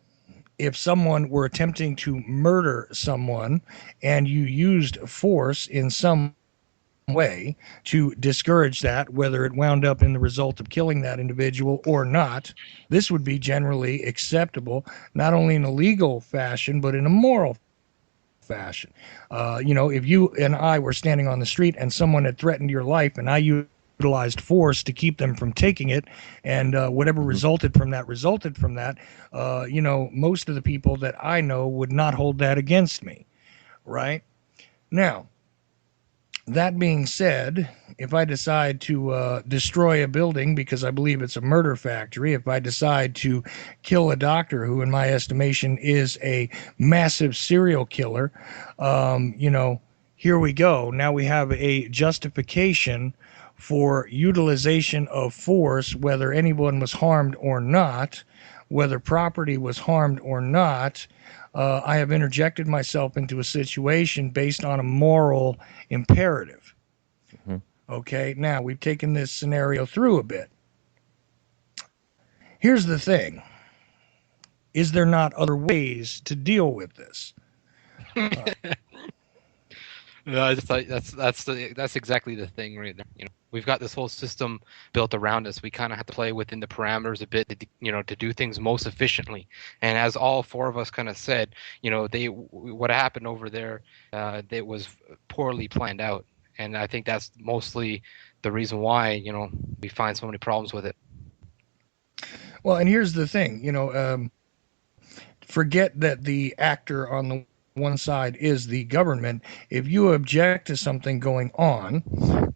if someone were attempting to murder someone and you used force in some way to discourage that, whether it wound up in the result of killing that individual or not, this would be generally acceptable, not only in a legal fashion, but in a moral fashion. If you and I were standing on the street and someone had threatened your life and I utilized force to keep them from taking it, and whatever Hmm. resulted from that, most of the people that I know would not hold that against me, right? Now, that being said, if I decide to destroy a building because I believe it's a murder factory, if I decide to kill a doctor who, in my estimation, is a massive serial killer, here we go. Now we have a justification for utilization of force, whether anyone was harmed or not. whether property was harmed or not, I have interjected myself into a situation based on a moral imperative. Mhm. Okay, now we've taken this scenario through a bit. Here's the thing: is there not other ways to deal with this? No, I just like that's exactly the thing right there. We've got this whole system built around us. We kind of have to play within the parameters a bit to do things most efficiently. And as all four of us kind of said, what happened over there, it was poorly planned out. And I think that's mostly the reason why we find so many problems with it. Well, and here's the thing: forget that the actor on the one side is the government. If you object to something going on,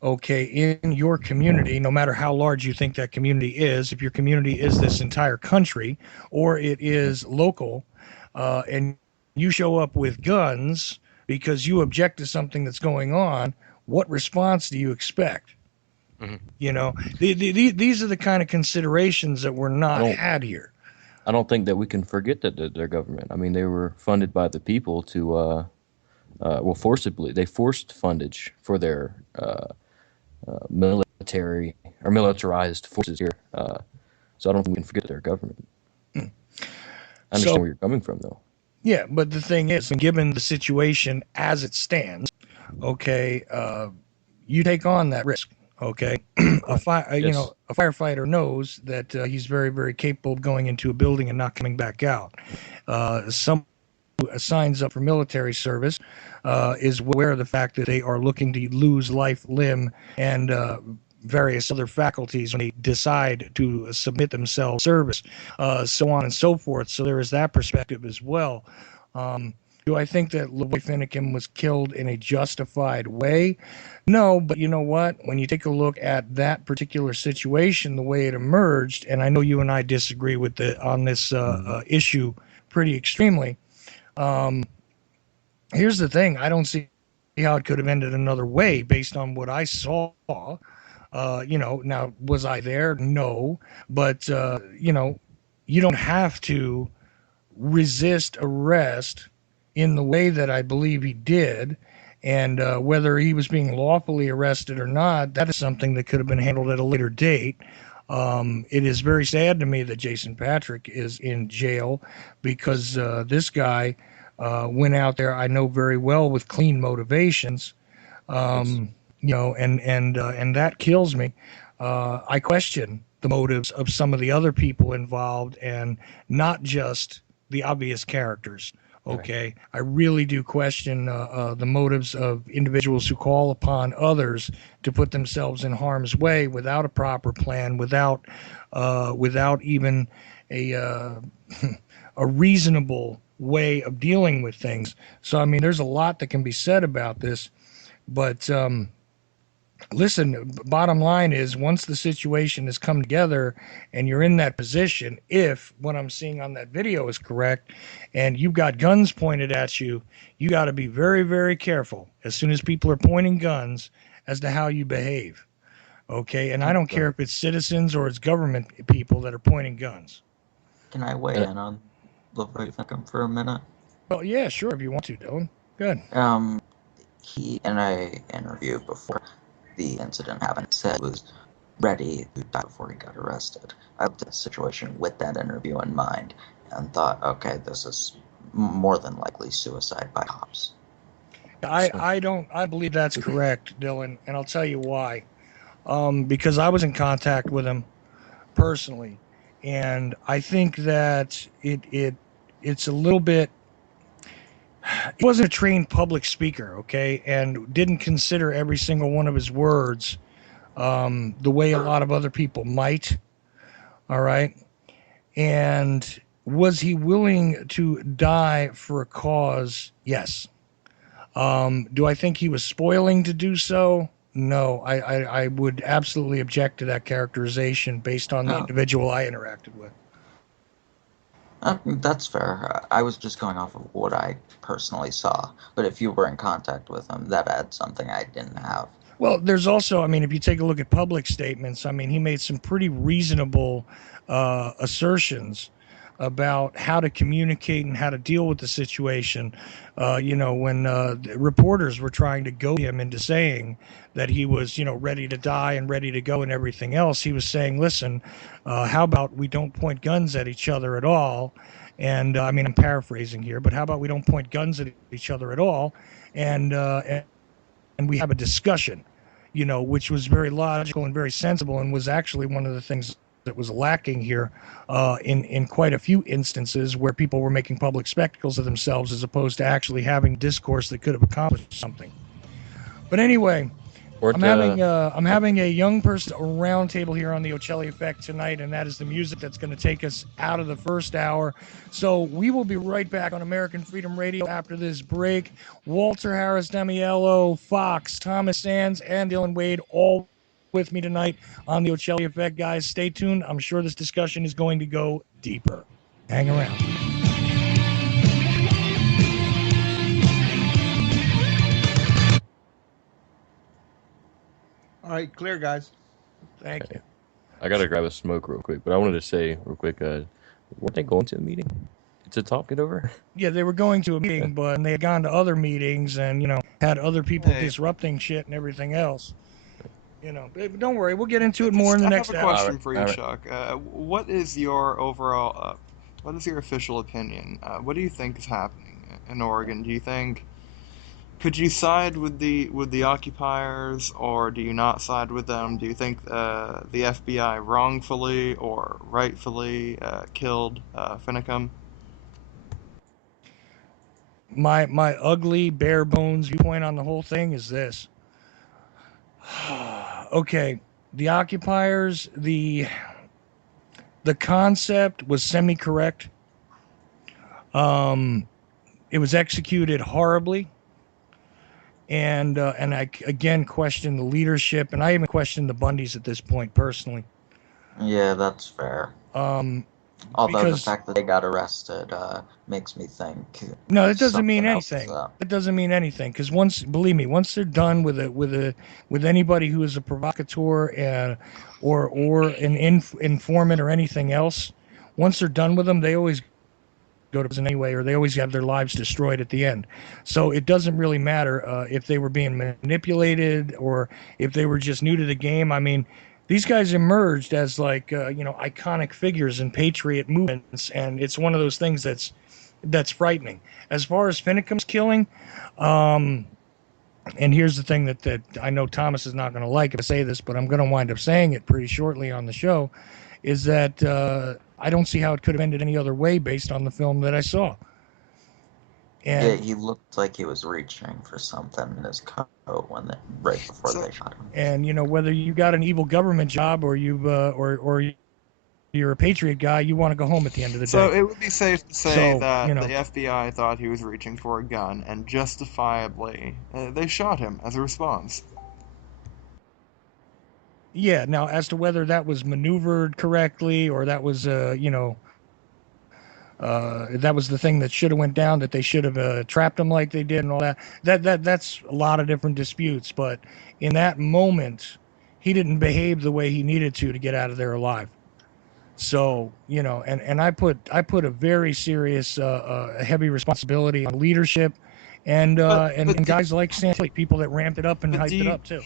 okay, in your community, no matter how large you think that community is, if your community is this entire country or it is local, and you show up with guns because you object to something that's going on, what response do you expect? Mhm. These are the kind of considerations that were not had here. I don't think that we can forget that they're government. I mean, they were funded by the people to, well, forcibly. They forced fundage for their military or militarized forces here. So I don't think we can forget that they're government. Mm. I understand So, where you're coming from, though. yeah, but the thing is, given the situation as it stands, okay, you take on that risk. Okay, Yes. a firefighter knows that he's very, very capable of going into a building and not coming back out. Some who signs up for military service is aware of the fact that they are looking to lose life, limb, and various other faculties when they decide to submit themselves to service, so on and so forth. So there is that perspective as well. Um, do I think that Lavoy Finicum was killed in a justified way? No, but you know what? When you take a look at that particular situation, the way it emerged, and I know you and I disagree with on this issue pretty extremely. Um, Here's the thing: I don't see how it could have ended another way based on what I saw. Now was I there? No, but you don't have to resist arrest in the way that I believe he did. And whether he was being lawfully arrested or not, that is something that could have been handled at a later date. It is very sad to me that Jason Patrick is in jail because this guy went out there, I know very well, with clean motivations. Yes. And that kills me. I question the motives of some of the other people involved, and not just the obvious characters. Right. Okay, I really do question the motives of individuals who call upon others to put themselves in harm's way without a proper plan, without even a a reasonable way of dealing with things. So I mean, there's a lot that can be said about this, but listen, bottom line is once the situation has come together and you're in that position, if what I'm seeing on that video is correct and you've got guns pointed at you, you got to be very, very careful as soon as people are pointing guns as to how you behave. Okay. And I don't care if it's citizens or it's government people that are pointing guns. Can I weigh in on Lavoy Finicum for a minute? Well, yeah, sure. If you want to, Dylan. Good. He, in an interview before the incident happened, said he was ready to die before he got arrested. I looked at the situation with that interview in mind and thought, okay, this is more than likely suicide by cops. I believe that's correct, Dylan, and I'll tell you why. Because I was in contact with him personally, and I think that it's a little bit. He wasn't a trained public speaker, okay, and didn't consider every single one of his words the way a lot of other people might. All right, and was he willing to die for a cause? Yes. Do I think he was spoiling to do so? No, I would absolutely object to that characterization based on the individual I interacted with. That's fair. I was just going off of what I personally saw. But if you were in contact with him, that adds something I didn't have. Well, there's also, I mean, if you take a look at public statements, I mean, he made some pretty reasonable assertions about how to communicate and how to deal with the situation. When reporters were trying to goad him into saying that he was, ready to die and ready to go and everything else, he was saying, listen, how about we don't point guns at each other at all? And I'm paraphrasing here, but how about we don't point guns at each other at all, and we have a discussion, which was very logical and very sensible, and was actually one of the things that was lacking here in quite a few instances where people were making public spectacles of themselves as opposed to actually having discourse that could have accomplished something. But anyway, I'm having a young person roundtable here on the Ochelli Effect tonight, and that is the music that's going to take us out of the first hour. So we will be right back on American Freedom Radio after this break. Walter Harris, Damiello, Fox, Thomas Sands, and Dylan Wade all with me tonight on the Ochelli Effect. Guys, stay tuned. I'm sure this discussion is going to go deeper. Hang around. All right, clear, guys. Thank you. I gotta grab a smoke real quick, but I wanted to say real quick, weren't they going to a meeting to talk it over? Yeah, they were going to a meeting, but they had gone to other meetings and, had other people disrupting shit and everything else. But don't worry, we'll get into it more in the next hour. I have a question for you, Chuck. What is your overall, what is your official opinion? What do you think is happening in Oregon? Do you think, could you side with the occupiers, or do you not side with them? Do you think the FBI wrongfully or rightfully killed Finicum? My ugly, bare bones viewpoint on the whole thing is this. Okay, the occupiers, the concept was semi-correct. It was executed horribly. And I again question the leadership, and I even question the Bundys at this point personally. Yeah, that's fair. Although the fact that they got arrested makes me think. No, it doesn't mean anything. It doesn't mean anything because believe me, once they're done with anybody who is a provocateur and or an informant or anything else, once they're done with them, they always go to prison anyway, or they always have their lives destroyed at the end. So it doesn't really matter if they were being manipulated or if they were just new to the game. I mean, these guys emerged as iconic figures in patriot movements, and it's one of those things that's frightening. As far as Finicum's killing, and here's the thing that I know Thomas is not going to like if I say this, but I'm going to wind up saying it pretty shortly on the show, is that I don't see how it could have ended any other way based on the film that I saw. And yeah, he looked like he was reaching for something in his coat right before they shot him. And whether you got an evil government job or you or you're a patriot guy, you want to go home at the end of the day. So it would be safe to say that the FBI thought he was reaching for a gun, and justifiably, they shot him as a response. Yeah. Now, as to whether that was maneuvered correctly or that was that was the thing that should have went down, that they should have trapped him like they did and all that's a lot of different disputes. But in that moment, he didn't behave the way he needed to get out of there alive. So, and I put a very serious, heavy responsibility on leadership and guys like Santilli, people that ramped it up and hyped it up too.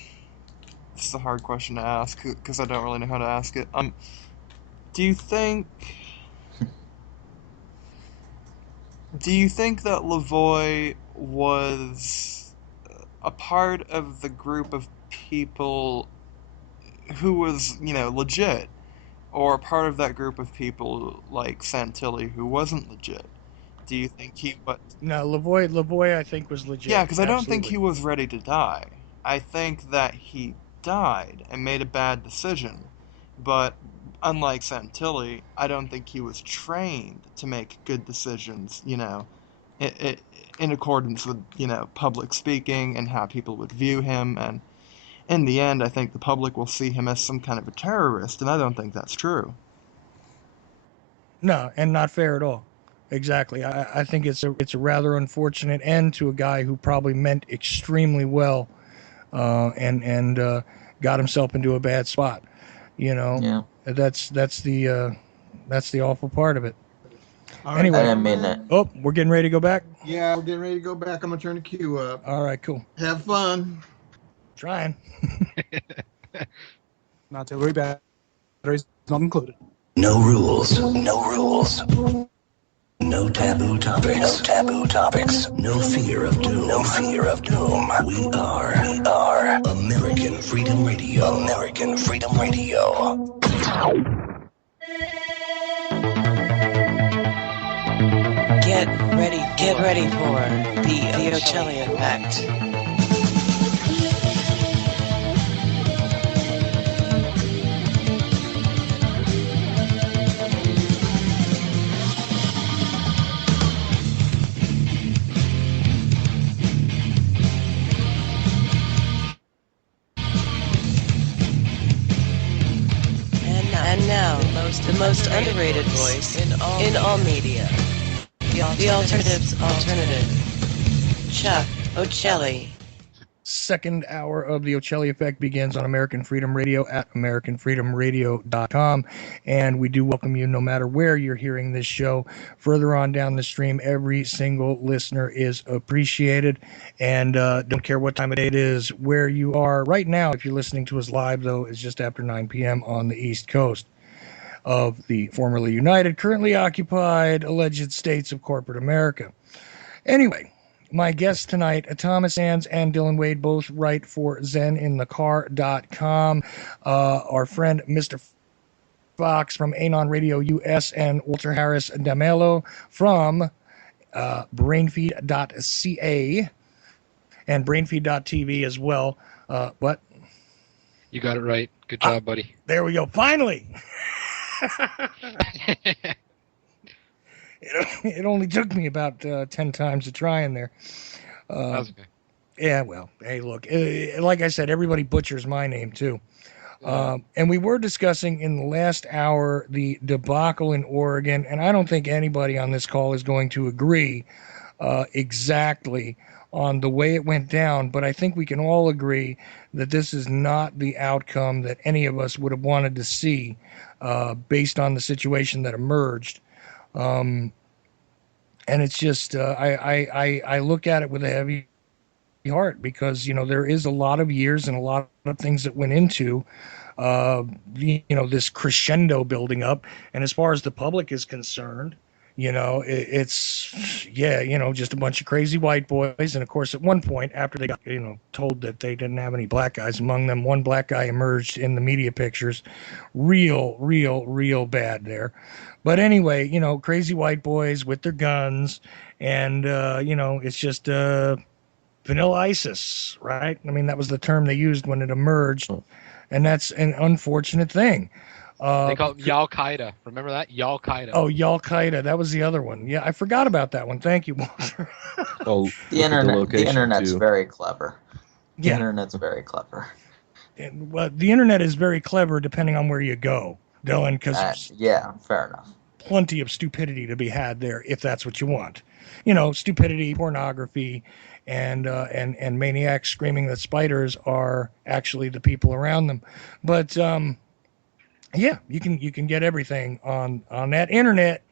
This is a hard question to ask because I don't really know how to ask it. Do you think that Lavoie was a part of the group of people who was, legit, or a part of that group of people like Santilli who wasn't legit? Do you think he was? No, Lavoie I think was legit. Yeah, because I don't think he was ready to die. I think that he died and made a bad decision, but unlike Santilli, I don't think he was trained to make good decisions, in accordance with, public speaking and how people would view him. And in the end, I think the public will see him as some kind of a terrorist, and I don't think that's true. No, and not fair at all. Exactly. I think it's a rather unfortunate end to a guy who probably meant extremely well, and got himself into a bad spot. Yeah. That's the awful part of it. All right, Anyway. I didn't mean gentlemen. it. Oh, we're getting ready to go back? Yeah, we're getting ready to go back. I'm gonna turn the queue up. All right, cool. Have fun. Trying. Artillery batteries not included. No rules. No rules. No taboo topics. No taboo topics. No fear of doom. No fear of doom. We are American Freedom Radio. American Freedom Radio. Get ready for the Ochelli effect. And now, the most underrated voice in all media. The alternative's alternative. Chuck Ochelli. Second hour of the Ochelli Effect begins on American Freedom Radio at AmericanFreedomRadio.com. And we do welcome you no matter where you're hearing this show. Further on down the stream, every single listener is appreciated. And don't care what time of day it is, where you are. Right now, if you're listening to us live, though, it's just after 9 p.m. on the East Coast of the formerly united, currently occupied, alleged states of corporate America. Anyway, my guests tonight, Thomas Sands and Dylan Wade, both write for ZenInTheCar.com. Our friend Mr. Fox from Anon Radio US, and Walter Harris D'Amello from brainfeed.ca and brainfeed.tv as well. But You got it right. Good job, buddy. there we go. Finally. It only took me about 10 times to try in there. That's okay. Yeah, well, hey, look, like I said, everybody butchers my name too. Yeah. And we were discussing in the last hour the debacle in Oregon, and I don't think anybody on this call is going to agree exactly on the way it went down, but I think we can all agree that this is not the outcome that any of us would have wanted to see based on the situation that emerged. And it's just, I look at it with a heavy heart because, there is a lot of years and a lot of things that went into, this crescendo building up. And as far as the public is concerned, it's just a bunch of crazy white boys. And of course, at one point after they got, told that they didn't have any black guys among them, one black guy emerged in the media pictures, real bad there. But anyway, crazy white boys with their guns and, it's just, vanilla ISIS, right? I mean, that was the term they used when it emerged. And that's an unfortunate thing. They call it Al Qaeda. Remember that? Al Qaeda. Oh, Al Qaeda. That was the other one. Yeah, I forgot about that one. Thank you, Walter. Oh, The internet's too. very clever. The Yeah. internet's very clever. And, well, the internet is very clever depending on where you go, Dylan, because there's Yeah, fair enough. plenty of stupidity to be had there if that's what you want. Stupidity, pornography, and maniacs screaming that spiders are actually the people around them. But yeah, you can get everything on that internet.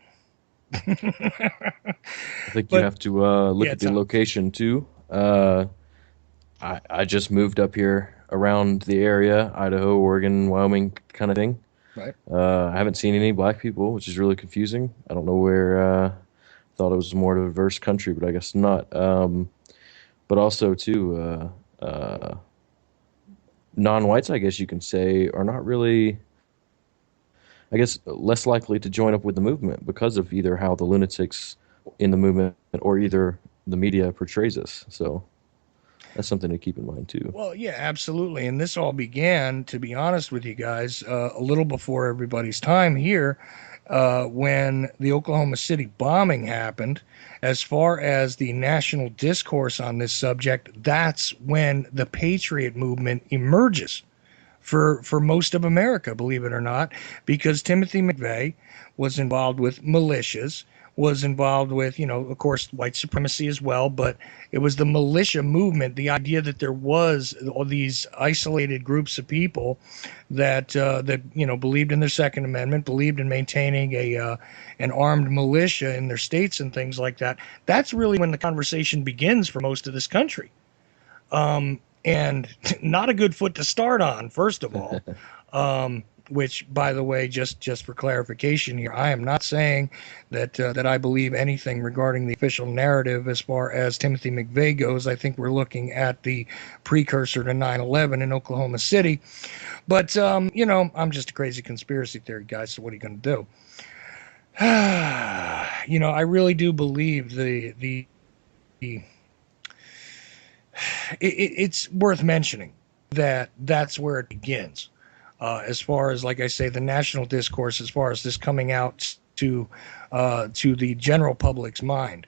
I think you have to look at the location too. I just moved up here around the area, Idaho, Oregon, Wyoming kind of thing. Right. I haven't seen any black people, which is really confusing. I don't know where. Thought it was a more diverse country, but I guess not. But also too, non-whites, I guess you can say, are not really, I guess, less likely to join up with the movement because of either how the lunatics in the movement or either the media portrays us. So that's something to keep in mind too. Well, yeah, absolutely. And this all began, to be honest with you guys, a little before everybody's time here, when the Oklahoma City bombing happened. As far as the national discourse on this subject, that's when the patriot movement emerges for most of America, believe it or not, because Timothy McVeigh was involved with militias, was involved with, of course, white supremacy as well, but it was the militia movement, the idea that there was all these isolated groups of people that believed in their Second Amendment, believed in maintaining an armed militia in their states and things like that. That's really when the conversation begins for most of this country. And not a good foot to start on, first of all. Which, by the way, just for clarification here, I am not saying that I believe anything regarding the official narrative as far as Timothy McVeigh goes. I think we're looking at the precursor to 9/11 in Oklahoma City. But I'm just a crazy conspiracy theory guy. So what are you going to do? I really do believe it's worth mentioning that that's where it begins. As far as, like I say, the national discourse, as far as this coming out to the general public's mind,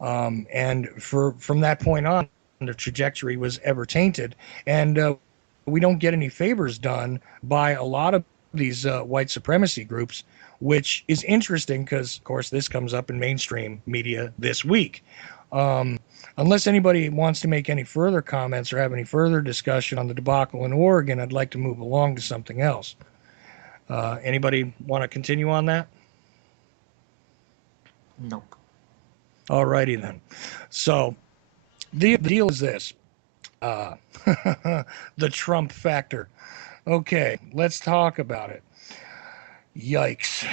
and from that point on, the trajectory was ever tainted, and we don't get any favors done by a lot of these white supremacy groups, which is interesting because, of course, this comes up in mainstream media this week. Unless anybody wants to make any further comments or have any further discussion on the debacle in Oregon, I'd like to move along to something else. Anybody want to continue on that? Nope. All righty then. So the deal is this. The Trump factor. Okay, let's talk about it. Yikes.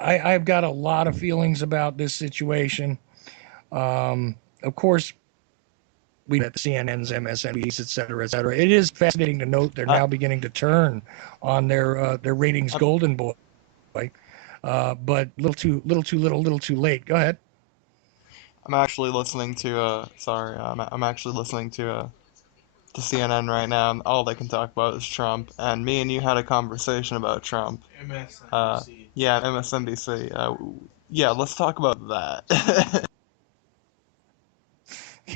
I've got a lot of feelings about this situation. Of course, we met CNN's, MSNBC's, et cetera, et cetera. It is fascinating to note they're now beginning to turn on their ratings golden boy, but little too late. Go ahead. I'm actually listening to I'm actually listening to CNN right now, and all they can talk about is Trump. And me and you had a conversation about Trump. MSNBC. Yeah, MSNBC. Yeah, let's talk about that.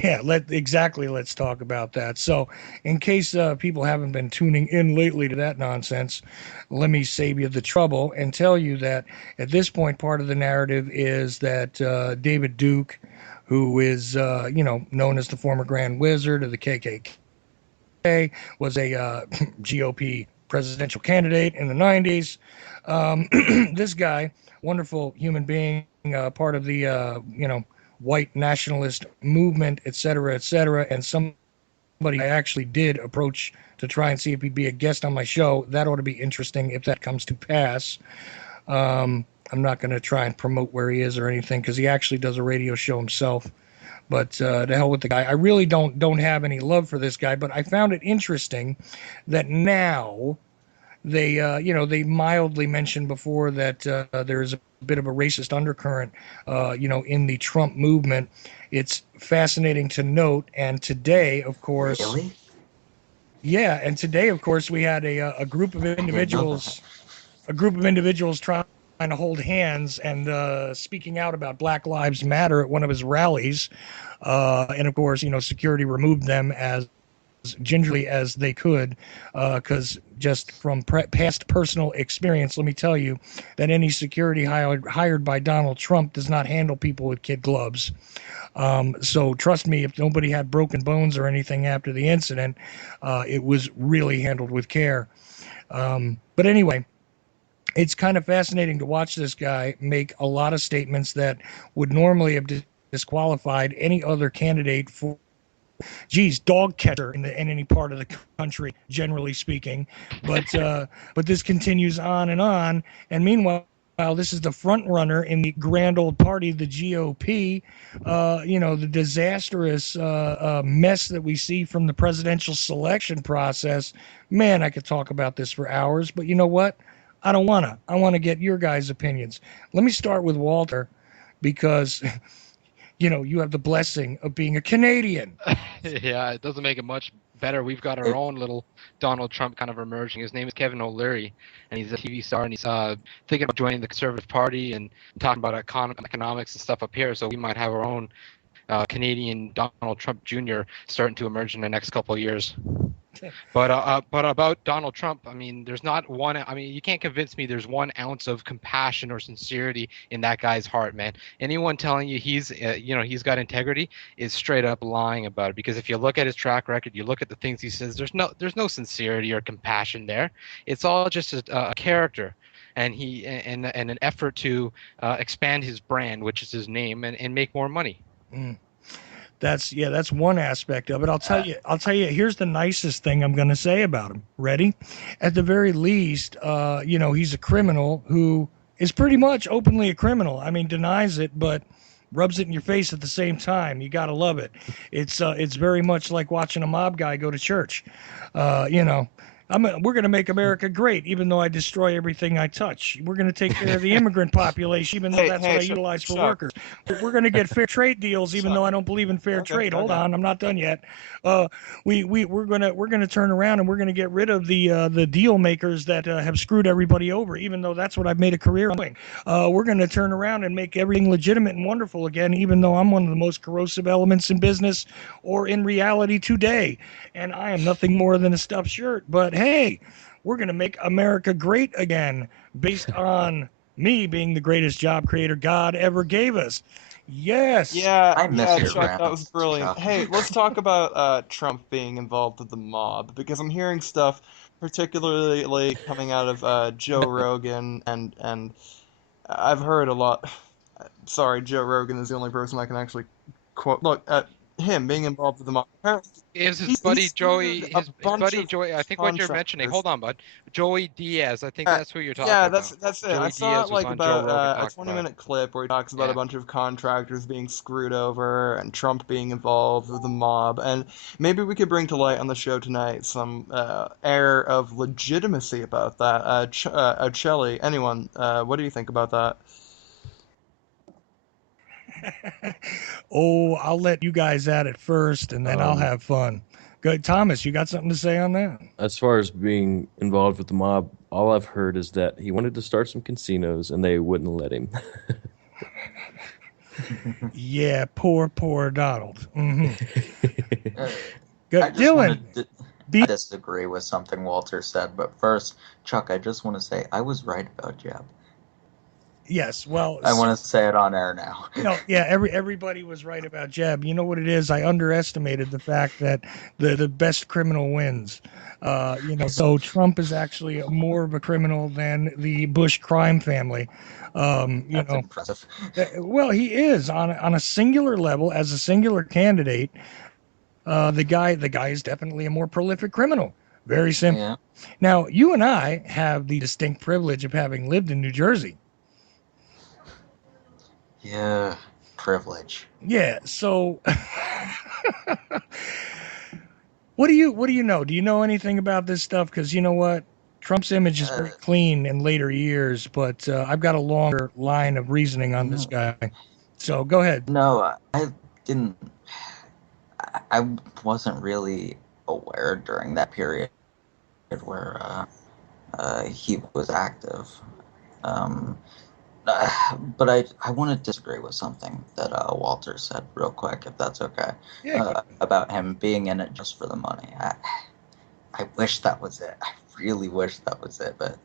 Yeah, let's talk about that. So, in case people haven't been tuning in lately to that nonsense, let me save you the trouble and tell you that at this point, part of the narrative is that David Duke, who is known as the former Grand Wizard of the KKK, was a GOP presidential candidate in the 90s. This guy, wonderful human being, part of the white nationalist movement, et cetera, and somebody I actually did approach to try and see if he'd be a guest on my show. That ought to be interesting if that comes to pass. I'm not going to try and promote where he is or anything because he actually does a radio show himself. But to hell with the guy. I really don't have any love for this guy, but I found it interesting that now they mildly mentioned before that there's a bit of a racist undercurrent, in the Trump movement. It's fascinating to note. And today, of course, Really? yeah, and today, of course, we had a group of individuals, trying to hold hands and speaking out about Black Lives Matter at one of his rallies. And of course, security removed them as gingerly as they could, because just from past personal experience, let me tell you that any security hired by Donald Trump does not handle people with kid gloves. So trust me, if nobody had broken bones or anything after the incident, it was really handled with care. But anyway, it's kind of fascinating to watch this guy make a lot of statements that would normally have disqualified any other candidate for dog catcher in any part of the country, generally speaking. But this continues on and on. And meanwhile, this is the front runner in the grand old party, the GOP. The disastrous mess that we see from the presidential selection process. Man, I could talk about this for hours. But you know what? I don't wanna. I want to get your guys' opinions. Let me start with Walter, because you have the blessing of being a Canadian. Yeah, it doesn't make it much better. We've got our own little Donald Trump kind of emerging. His name is Kevin O'Leary, and he's a TV star, and he's thinking about joining the Conservative Party and talking about economics and stuff up here. So we might have our own Canadian Donald Trump Jr. starting to emerge in the next couple of years. But about Donald Trump, I mean, there's not one. I mean, you can't convince me there's 1 ounce of compassion or sincerity in that guy's heart, man. Anyone telling you he's got integrity is straight up lying about it. Because if you look at his track record, you look at the things he says, there's no sincerity or compassion there. It's all just a character, and an effort to expand his brand, which is his name, and make more money. Mm. That's one aspect of it. I'll tell you, here's the nicest thing I'm going to say about him. Ready? At the very least, he's a criminal who is pretty much openly a criminal. I mean, denies it, but rubs it in your face at the same time. You got to love it. It's very much like watching a mob guy go to church. Uh, you know, we're going to make America great, even though I destroy everything I touch. We're going to take care of the immigrant population, even though that's what I utilize for workers. We're going to get fair trade deals, even though I don't believe in fair trade. Hold on, I'm not done yet. We're gonna turn around and we're gonna get rid of the deal makers that have screwed everybody over, even though that's what I've made a career doing. We're gonna turn around and make everything legitimate and wonderful again, even though I'm one of the most corrosive elements in business or in reality today, and I am nothing more than a stuffed shirt. But hey, we're gonna make America great again, based on me being the greatest job creator God ever gave us. Yes. I miss your Chuck, that was rants, brilliant. Chuck. Hey, let's talk about Trump being involved with the mob, because I'm hearing stuff, particularly coming out of Joe Rogan, and I've heard a lot. Sorry, Joe Rogan is the only person I can actually quote. Look, him being involved with the mob. Apparently, Is his he buddy screwed Joey? a His bunch buddy of Joey. I think what you're mentioning. contractors. Hold on, bud. Joey Diaz. I think Uh, that's who you're talking yeah, about. that's it. I Joey saw Diaz was like on Joe about Rogan a talking about it. 20-minute clip where he talks about a Yeah. bunch of contractors being screwed over and Trump being involved with the mob. And maybe we could bring to light on the show tonight some air of legitimacy about that. Ochelli, anyone, what do you think about that? Oh, I'll let you guys at it first, and then I'll Um, have fun. Good, Thomas. You got something to say on that? as far as being involved with the mob, all I've heard is that he wanted to start some casinos and they wouldn't let him. Yeah, poor Donald. I Good, just Dylan. wanted to Be disagree with something Walter said, but first, Chuck, I just want to say I was right about Jeb. yes. Well, I want to say it on air now. yeah. Everybody was right about Jeb. You know what it is? I underestimated the fact that the best criminal wins. So Trump is actually more of a criminal than the Bush crime family. That's impressive. Well, he is on a singular level as a singular candidate. The guy is definitely a more prolific criminal. Very simple. Yeah. Now, you and I have the distinct privilege of having lived in New Jersey. Yeah. Privilege. Yeah. So, what do you know? Do you know anything about this stuff? Because you know what, Trump's image is very clean in later years, but I've got a longer line of reasoning on this guy. So go ahead. No, I didn't. I wasn't really aware during that period where he was active. Um, but I want to disagree with something that Walter said real quick, if that's okay, Yeah. about him being in it just for the money. I wish that was it. I really wish that was it, but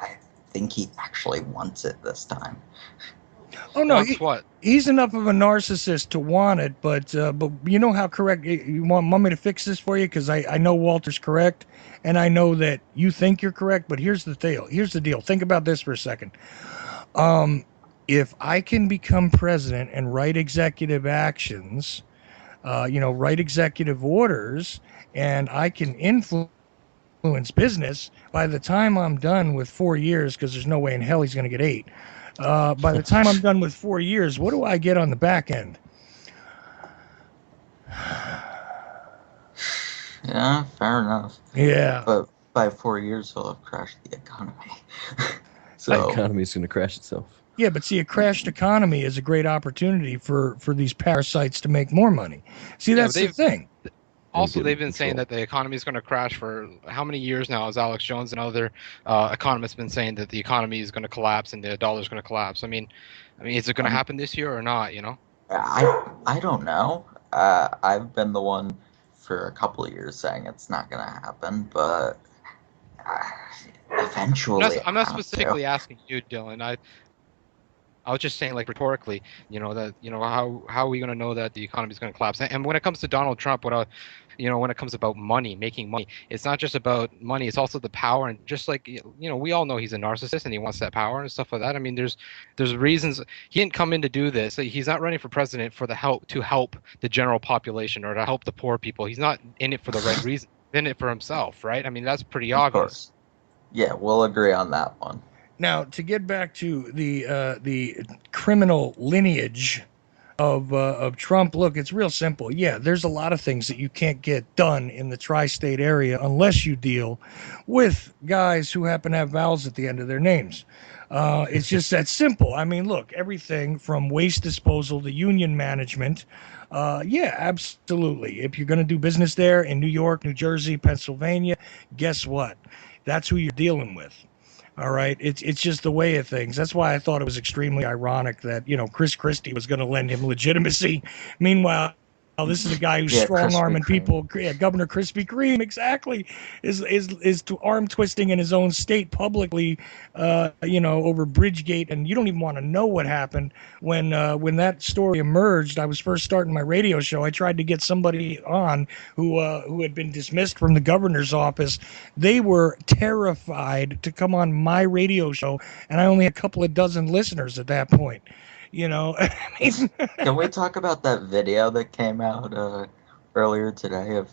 I think he actually wants it this time. Oh no, Wants what? he's enough of a narcissist to want it, but you know how correct you want me to fix this for you, because I know Walter's correct, and I know that you think you're correct. But here's the deal. Think about this for a second. If I can become president and write executive actions, write executive orders, and I can influence business, by the time I'm done with 4 years, because there's no way in hell he's going to get 8. By the time I'm done with 4 years, what do I get on the back end? Yeah, fair enough. Yeah. But by 4 years, he'll have crashed the economy. The economy's going to crash itself. Yeah, but see, a crashed economy is a great opportunity for these parasites to make more money. See, that's the thing. Also, they've been saying that the economy is going to crash for how many years now? Has Alex Jones and other economists been saying that the economy is going to collapse and the dollar is going to collapse? I mean, is it going to happen this year or not? I don't know. I've been the one for a couple of years saying it's not going to happen, but eventually I'm not it has specifically asking you, Dylan. I was just saying, like, rhetorically, that, how are we going to know that the economy is going to collapse? And when it comes to Donald Trump, when it comes about money, making money, it's not just about money, it's also the power. And just like, we all know he's a narcissist and he wants that power and stuff like that. I mean, there's reasons he didn't come in to do this. He's not running for president to help the general population or to help the poor people. He's not in it for the right reason. He's in it for himself, right? I mean, that's pretty Of obvious. course. Yeah, we'll agree on that one. Now, to get back to the criminal lineage of Trump, look, it's real simple. Yeah, there's a lot of things that you can't get done in the tri-state area unless you deal with guys who happen to have vowels at the end of their names. It's just that simple. I mean, look, everything from waste disposal to union management. Yeah, absolutely. If you're going to do business there in New York, New Jersey, Pennsylvania, guess what? That's who you're dealing with. All right, it's just the way of things. That's why I thought it was extremely ironic that Chris Christie was going to lend him legitimacy. Meanwhile, this is a guy who's strong arming people. Yeah, Governor Krispy Kreme, exactly, is to arm twisting in his own state publicly, over Bridgegate, and you don't even want to know what happened when that story emerged. I was first starting my radio show. I tried to get somebody on who had been dismissed from the governor's office. They were terrified to come on my radio show, and I only had a couple of dozen listeners at that point. I mean, Can we talk about that video that came out earlier today of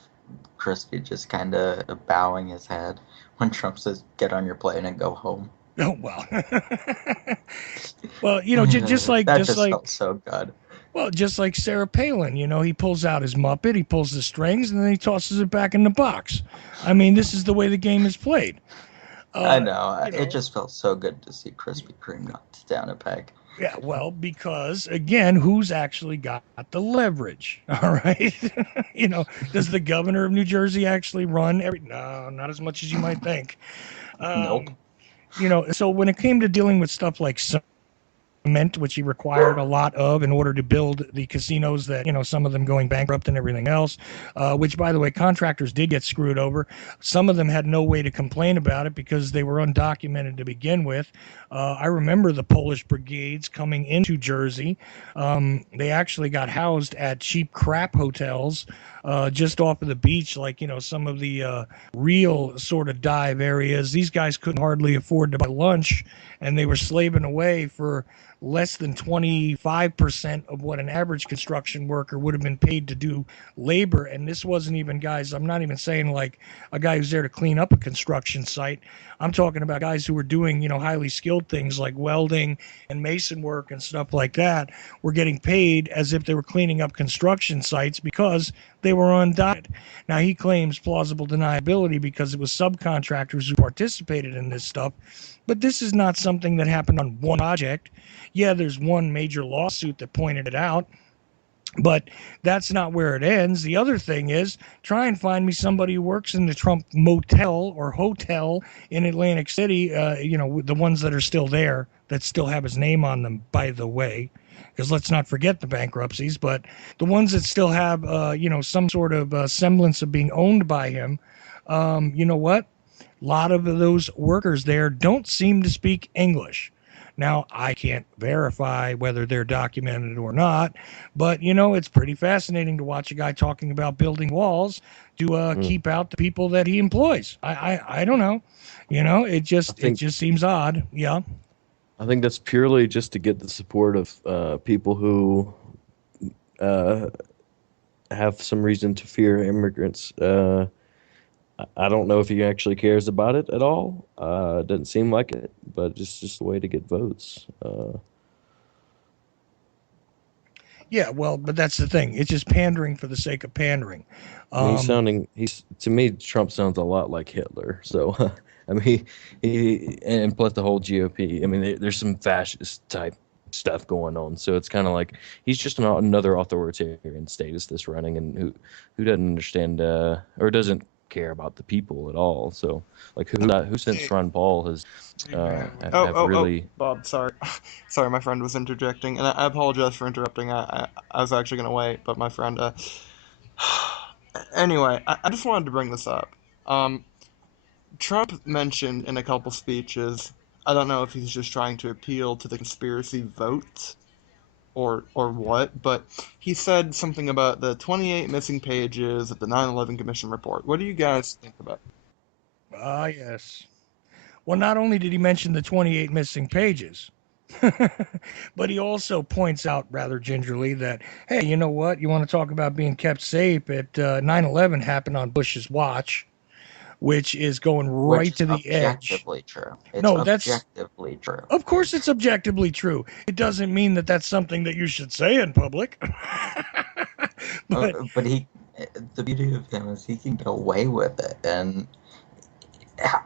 Crispy just kind of bowing his head when Trump says, "Get on your plane and go home"? Oh well. Well, just like that just felt so good. Well, just like Sarah Palin, he pulls out his Muppet, he pulls the strings, and then he tosses it back in the box. I mean, this is the way the game is played. I know. It just felt so good to see Krispy Kreme knocked down a peg. Yeah, well, because again, who's actually got the leverage? All right, does the governor of New Jersey actually run every? No, not as much as you might think. Nope. So when it came to dealing with stuff like cement, which he required a lot of in order to build the casinos that, some of them going bankrupt and everything else, which, by the way, contractors did get screwed over. Some of them had no way to complain about it because they were undocumented to begin with. I remember the Polish brigades coming into Jersey. They actually got housed at cheap crap hotels just off of the beach, like, some of the real sort of dive areas. These guys couldn't hardly afford to buy lunch, and they were slaving away for less than 25% of what an average construction worker would have been paid to do labor. And this wasn't even, guys, I'm not even saying like a guy who's there to clean up a construction site. I'm talking about guys who were doing, highly skilled things like welding and mason work and stuff like that, were getting paid as if they were cleaning up construction sites because they were undocumented. Now, he claims plausible deniability because it was subcontractors who participated in this stuff. But this is not something that happened on one project. Yeah, there's one major lawsuit that pointed it out, but that's not where it ends. The other thing is, try and find me somebody who works in the Trump motel or hotel in Atlantic City, the ones that are still there, that still have his name on them, by the way, because let's not forget the bankruptcies, but the ones that still have, some sort of semblance of being owned by him, you know what? A lot of those workers there don't seem to speak English. Now, I can't verify whether they're documented or not, but, it's pretty fascinating to watch a guy talking about building walls to keep out the people that he employs. I don't know. It just seems odd. Yeah. I think that's purely just to get the support of people who have some reason to fear immigrants. I don't know if he actually cares about it at all. It doesn't seem like it, but it's just a way to get votes. Yeah, well, but that's the thing. It's just pandering for the sake of pandering. To me, Trump sounds a lot like Hitler. So, I mean, and plus the whole GOP. I mean, there's some fascist type stuff going on. So it's kind of like he's just another authoritarian statist that's running, and who doesn't understand or doesn't care about the people at all. So like who since Ron Paul has really Bob, sorry my friend was interjecting, and I apologize for interrupting. I was actually going to wait, but my friend Anyway, I just wanted to bring this up. Trump mentioned in a couple speeches, I don't know if he's just trying to appeal to the conspiracy vote or what, but he said something about the 28 missing pages of the 9/11 Commission report. What do you guys think about it? Ah, yes. Well, not only did he mention the 28 missing pages, but he also points out rather gingerly that, hey, you know what? You want to talk about being kept safe? At 9/11 happened on Bush's watch, which is going Which right is to the edge. objectively true. It's No, that's objectively true. of course it's objectively true. It doesn't mean that that's something that you should say in public. But But the beauty of him is he can get away with it, and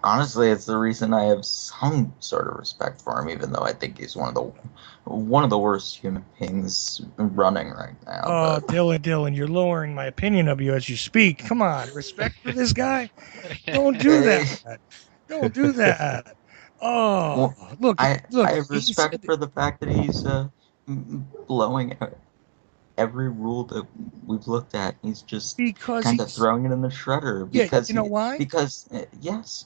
honestly, it's the reason I have some sort of respect for him, even though I think he's one of the worst human beings running right now. oh, But Dylan, you're lowering my opinion of you as you speak. Come on, respect for this guy. Don't do that. Don't do that. Oh, well, look, I look. have respect for the fact that he's blowing every rule that we've looked at. He's just Because kind of he's throwing it in the shredder yeah. You know why? yes,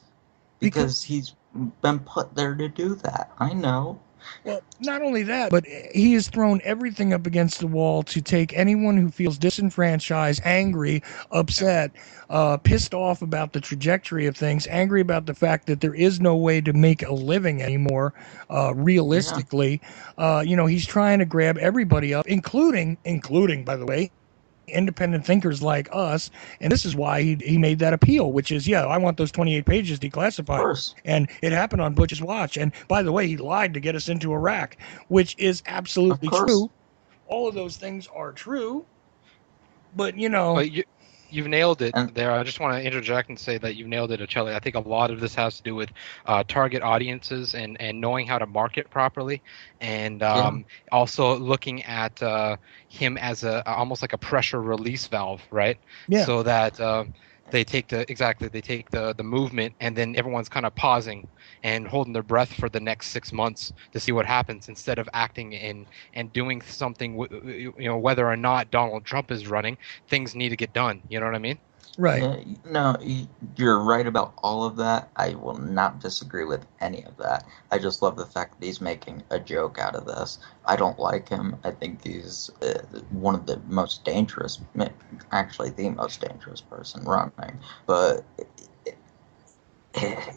Because because he's been put there to do that. I know. well, not only that, but he has thrown everything up against the wall to take anyone who feels disenfranchised, angry, upset, pissed off about the trajectory of things, angry about the fact that there is no way to make a living anymore, Yeah, realistically. He's trying to grab everybody up, including, by the way, independent thinkers like us. And this is why he made that appeal, which is, yeah, I want those 28 pages of declassified. course, And it happened on Butch's watch. And by the way, he lied to get us into Iraq, which is of absolutely course. true. All of those things are true. But, But you've nailed it And there. I just want to interject and say that you've nailed it, Ochelli. I think a lot of this has to do with target audiences and knowing how to market properly, and yeah, also looking at him as almost like a pressure release valve, right? yeah, So that they take the movement, and then everyone's kind of pausing and holding their breath for the next 6 months to see what happens instead of acting in and doing something. Whether or not Donald Trump is running, things need to get done. You know what I mean? right. yeah, no, you're right about all of that. I will not disagree with any of that. I just love the fact that he's making a joke out of this. I don't like him. I think he's one of the most dangerous, actually the most dangerous person running. But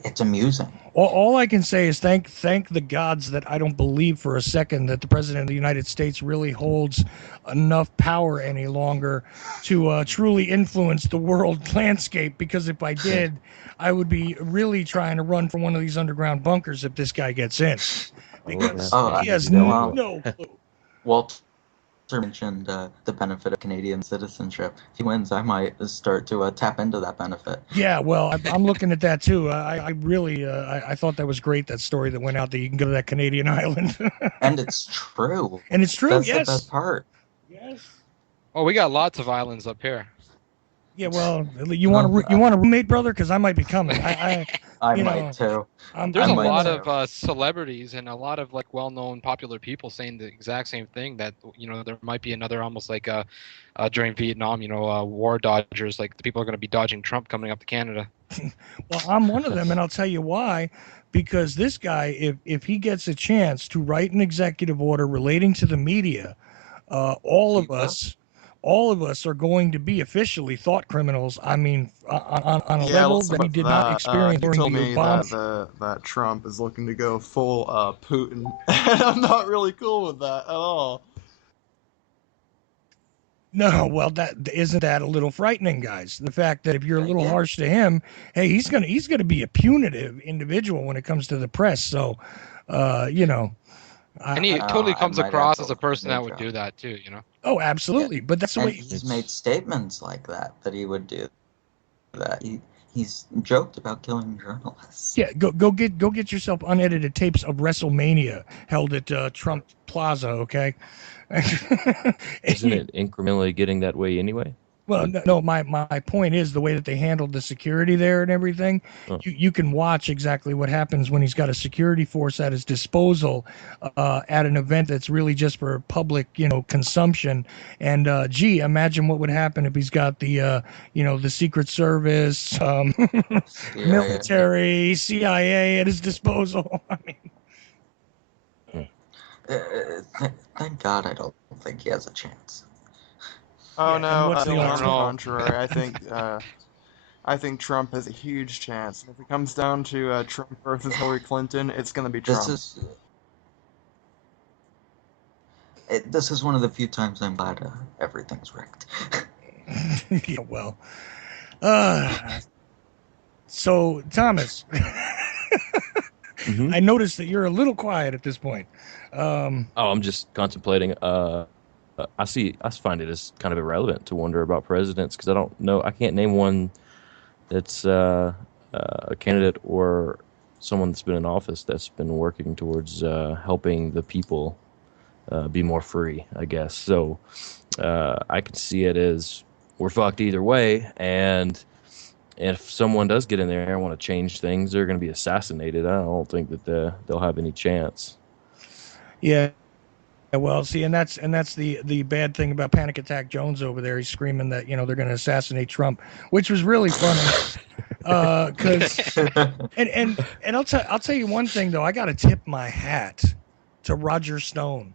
it's amusing. All I can say is thank the gods that I don't believe for a second that the president of the United States really holds enough power any longer to truly influence the world landscape. Because if I did, I would be really trying to run for one of these underground bunkers if this guy gets in, Oh yeah, because Oh, yeah, he has maybe that would well, work. no clue. Walter mentioned the benefit of Canadian citizenship. If he wins, I might start to tap into that benefit. Yeah, well, I'm looking at that too. I really I thought that was great, that story that went out that you can go to that Canadian island, And it's true. and it's true. That's the best Yes, part. yes. Oh, we got lots of islands up here. Yeah, well, you want Oh, you want a roommate, brother? Because I might be coming. I I you might know, too. There's I a I'm might lot gonna. too. of celebrities and a lot of like well-known popular people saying the exact same thing, that there might be another, almost like during Vietnam, war dodgers, like the people are going to be dodging Trump coming up to Canada. Well, I'm one of them, and I'll tell you why. Because this guy, if he gets a chance to write an executive order relating to the media, all He of will. us, all of us are going to be officially thought criminals. I mean, on a Yeah, level let's talk that we about did not that. experience He during told the me Obama. that Trump is looking to go full Putin, and I'm not really cool with that at all. No, well, that isn't that a little frightening, guys? The fact that if you're a little Yeah, harsh to him, hey, he's gonna be a punitive individual when it comes to the press. So, you know, And he I totally I comes might have across to as a look for a person new that would job. do that too. oh, Yeah, absolutely. But that's the and way. he's made It's statements like that he would do that. He's joked about killing journalists. Yeah, go get yourself unedited tapes of WrestleMania held at Trump Plaza. Okay. isn't it incrementally getting that way anyway? Well, no, my point is the way that they handled the security there and everything. Oh. You can watch exactly what happens when he's got a security force at his disposal at an event that's really just for public, consumption. And gee, imagine what would happen if he's got the, the Secret Service, CIA. military, CIA at his disposal. I mean, Thank God I don't think he has a chance. Oh and no, what's the on odds? the contrary, I think Trump has a huge chance. If it comes down to Trump versus Hillary Clinton, it's going to be Trump. This is one of the few times I'm glad everything's wrecked. Yeah, well, so Thomas, Mhm. I noticed that you're a little quiet at this point. I'm just contemplating. I find it as kind of irrelevant to wonder about presidents because I don't know. I can't name one that's a candidate or someone that's been in office that's been working towards helping the people be more free, I guess. So I can see it as we're fucked either way, and if someone does get in there and want to change things, they're going to be assassinated. I don't think that they'll have any chance. Yeah. Well, see, and that's the bad thing about Panic Attack Jones over there. He's screaming that they're going to assassinate Trump, which was really funny. Because and I'll tell you one thing though. I got to tip my hat to Roger Stone,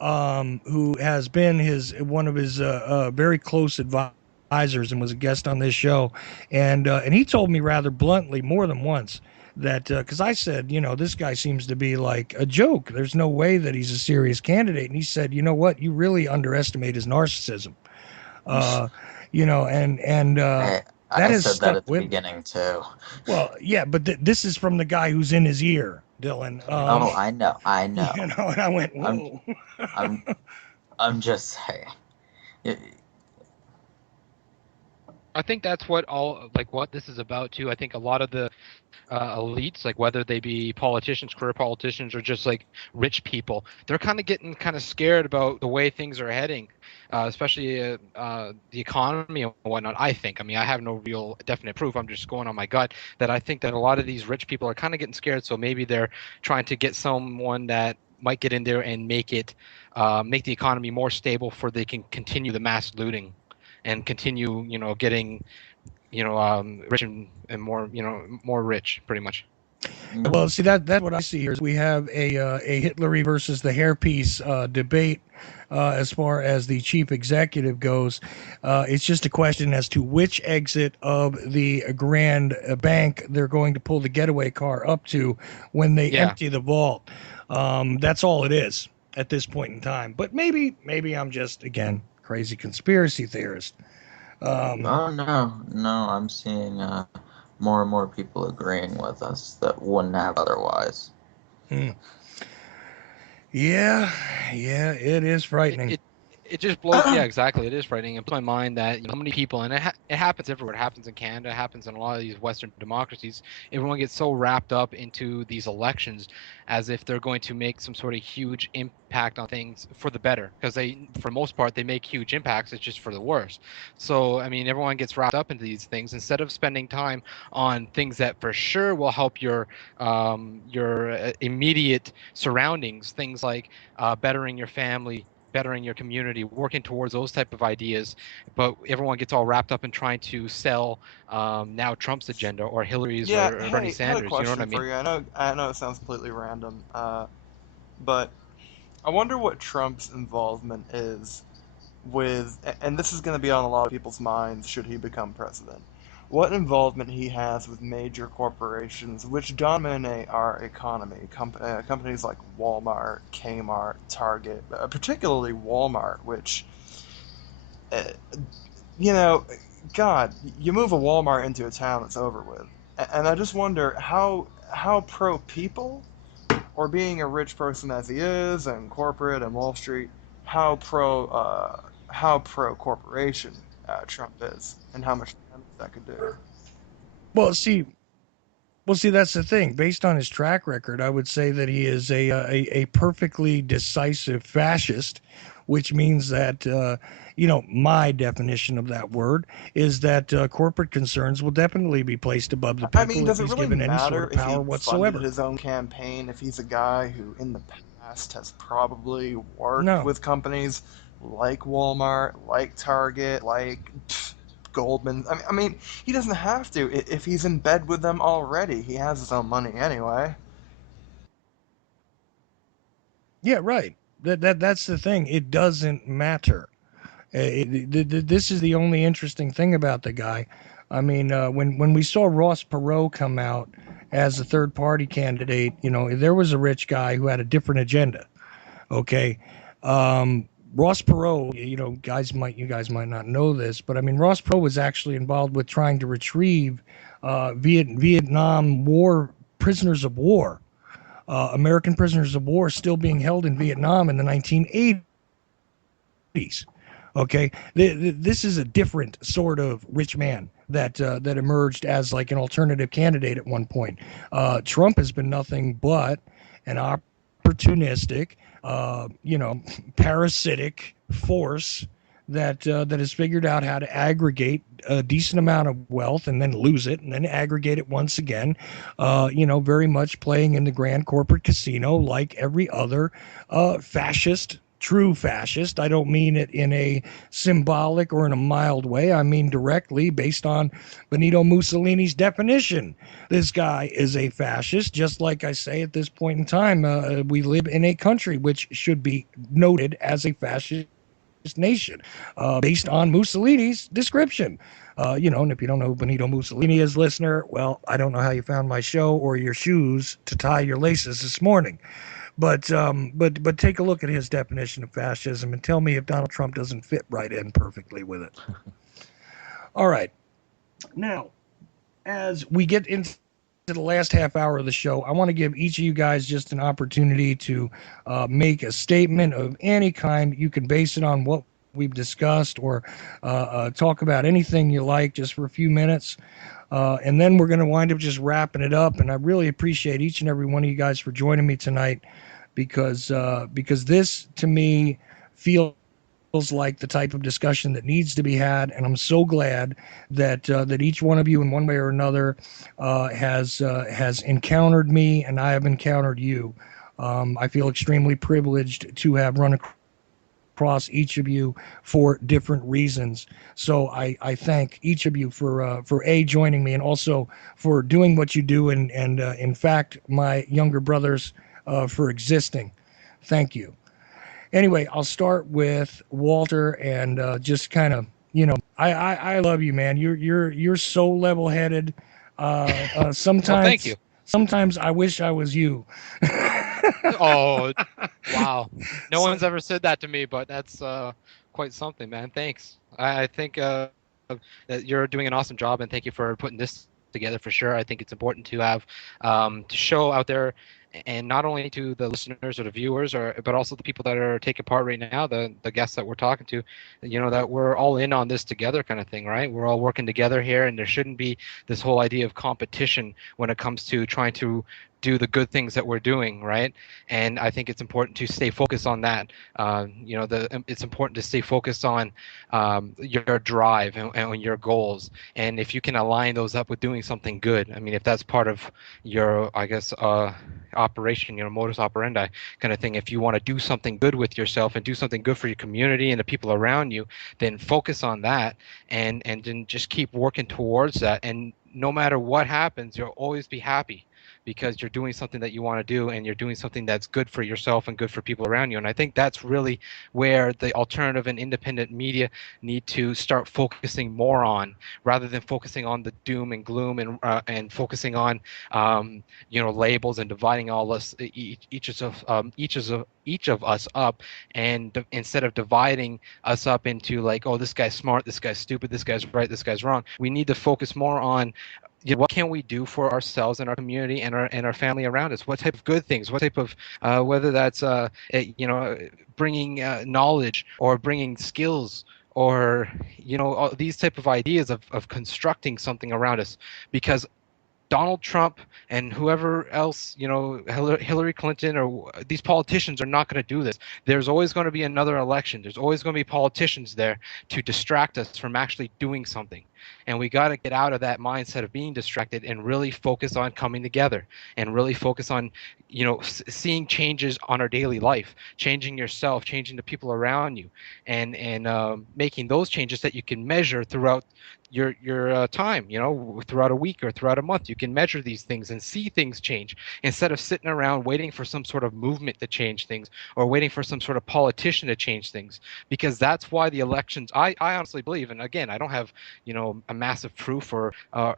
who has been one of his very close advisors and was a guest on this show, and he told me rather bluntly more than once that because I said, this guy seems to be like a joke. There's no way that he's a serious candidate, and he said, you know what, you really underestimate his narcissism. And that I has said that stuck at the with me. beginning too. Well, yeah, but this is from the guy who's in his ear, Dylan. Oh, I know. And I went, whoa. I'm just saying. I think that's what what this is about too. I think a lot of the elites, like whether they be politicians, career politicians, or just like rich people, they're kind of getting kind of scared about the way things are heading, especially the economy and whatnot. I think. I mean, I have no real definite proof. I'm just going on my gut that I think that a lot of these rich people are kind of getting scared. So maybe they're trying to get someone that might get in there and make the economy more stable, for they can continue the mass looting and continue, getting rich and more, more rich, pretty much. Well, see that's what I see here. Is we have a Hitlery versus the hairpiece debate as far as the chief executive goes. It's just a question as to which exit of the Grand Bank they're going to pull the getaway car up to when they empty the vault. That's all it is at this point in time. But maybe I'm just again crazy conspiracy theorist. Oh no, I'm seeing more and more people agreeing with us that wouldn't have otherwise. Yeah, it is frightening. It just blows. Yeah, exactly. It is frightening. It blows my mind that how many people, and it happens everywhere. It happens in Canada. It happens in a lot of these Western democracies. Everyone gets so wrapped up into these elections as if they're going to make some sort of huge impact on things for the better. Because for the most part, they make huge impacts. It's just for the worse. So I mean, everyone gets wrapped up into these things instead of spending time on things that for sure will help your immediate surroundings. Things like bettering your family, bettering your community, working towards those type of ideas. But everyone gets all wrapped up in trying to sell now Trump's agenda or Hillary's or Bernie Hey, I had a Sanders. You know what question I mean? for you. I know it sounds completely random, but I wonder what Trump's involvement is with, and this is going to be on a lot of people's minds should he become president. What involvement he has with major corporations which dominate our economy, companies like Walmart, Kmart, Target, particularly Walmart, which, uh, God, you move a Walmart into a town, it's over with. And I just wonder how pro people, or being a rich person as he is, and corporate and Wall Street, how pro corporation Trump is, and how much damage that could do. Well, see, that's the thing. Based on his track record, I would say that he is a perfectly decisive fascist which means that, my definition of that word is that corporate concerns will definitely be placed above the I mean, people if does it he's really given any sort matter of if power he funded whatsoever. his own campaign, if he's a guy who in the past has probably worked No. with companies like Walmart, like Target, like Goldman? I mean, he doesn't have to. If he's in bed with them already, he has his own money anyway. Yeah, right. That's the thing. It doesn't matter. This is the only interesting thing about the guy. I mean, when we saw Ross Perot come out as a third party candidate, there was a rich guy who had a different agenda. Okay, Ross Perot, you guys might not know this, but I mean, Ross Perot was actually involved with trying to retrieve Vietnam War prisoners of war, American prisoners of war still being held in Vietnam in the 1980s. Okay, this is a different sort of rich man that emerged as like an alternative candidate at one point. Trump has been nothing but an opportunistic, parasitic force that has figured out how to aggregate a decent amount of wealth and then lose it and then aggregate it once again. Very much playing in the grand corporate casino like every other fascist, true fascist. I don't mean it in a symbolic or in a mild way. I mean directly based on Benito Mussolini's definition. This guy is a fascist, just like I say at this point in time. We live in a country which should be noted as a fascist nation, based on Mussolini's description. And if you don't know who Benito Mussolini is, listener, well, I don't know how you found my show or your shoes to tie your laces this morning. But take a look at his definition of fascism and tell me if Donald Trump doesn't fit right in perfectly with it. All right. Now, as we get into the last half hour of the show, I want to give each of you guys just an opportunity to make a statement of any kind. You can base it on what we've discussed or talk about anything you like just for a few minutes. And then we're going to wind up just wrapping it up. And I really appreciate each and every one of you guys for joining me tonight because this to me feels like the type of discussion that needs to be had, and I'm so glad that each one of you, in one way or another, has encountered me, and I have encountered you. I feel extremely privileged to have run across each of you for different reasons. So I thank each of you for joining me, and also for doing what you do, and in fact, my younger brothers for existing. Thank you. Anyway, I'll start with Walter and just kind of, I love you, man. You're so level headed. Well, thank you. Sometimes I wish I was you. Oh, wow. No one's ever said that to me, but that's quite something, man. Thanks. I think that you're doing an awesome job, and thank you for putting this together for sure. I think it's important to have to show out there, and not only to the listeners or the viewers, but also the people that are taking part right now, the guests that we're talking to, that we're all in on this together, kind of thing, right? We're all working together here, and there shouldn't be this whole idea of competition when it comes to trying to do the good things that we're doing, right? And I think it's important to stay focused on that. It's important to stay focused on your drive and your goals. And if you can align those up with doing something good, I mean, if that's part of your, I guess, operation, modus operandi kind of thing, if you want to do something good with yourself and do something good for your community and the people around you, then focus on that and then just keep working towards that. And no matter what happens, you'll always be happy because you're doing something that you want to do and you're doing something that's good for yourself and good for people around you. And I think that's really where the alternative and independent media need to start focusing more on, rather than focusing on the doom and gloom and focusing on labels and dividing all us each of us up, and instead of dividing us up into like, oh, this guy's smart, this guy's stupid, this guy's right, this guy's wrong, we need to focus more on what can we do for ourselves and our community and our family around us? What type of good things? What type of whether that's bringing knowledge or bringing skills or these type of ideas of constructing something around us, because Donald Trump and whoever else, Hillary Clinton or these politicians are not going to do this. There's always going to be another election. There's always going to be politicians there to distract us from actually doing something. And we got to get out of that mindset of being distracted and really focus on coming together and really focus on, seeing changes on our daily life, changing yourself, changing the people around you, and making those changes that you can measure throughout your time, throughout a week or throughout a month. You can measure these things and see things change instead of sitting around waiting for some sort of movement to change things or waiting for some sort of politician to change things, because that's why the elections, I honestly believe, and again, I don't have a massive proof or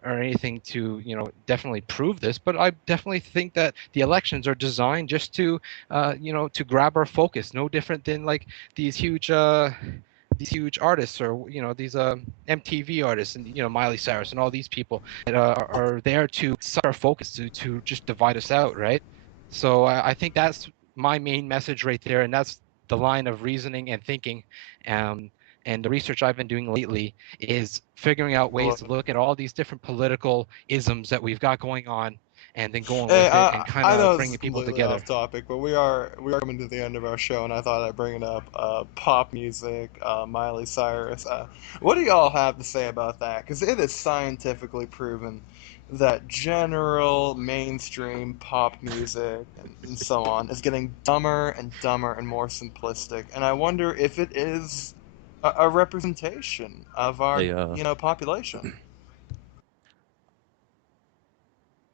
anything to definitely prove this, but I definitely think that the elections are designed just to to grab our focus, no different than like these huge artists, or these MTV artists, and Miley Cyrus and all these people that are there to suck our focus, to just divide us out, right? So I think that's my main message right there, and that's the line of reasoning and thinking. And the research I've been doing lately is figuring out ways to look at all these different political isms that we've got going on, and then going Hey, with it and kind I of know this bringing is people completely together. off topic, but we are coming to the end of our show, and I thought I'd bring it up. Pop music, Miley Cyrus. What do y'all have to say about that? Because it is scientifically proven that general mainstream pop music and so on is getting dumber and dumber and more simplistic, and I wonder if it is a representation of our Hey, population.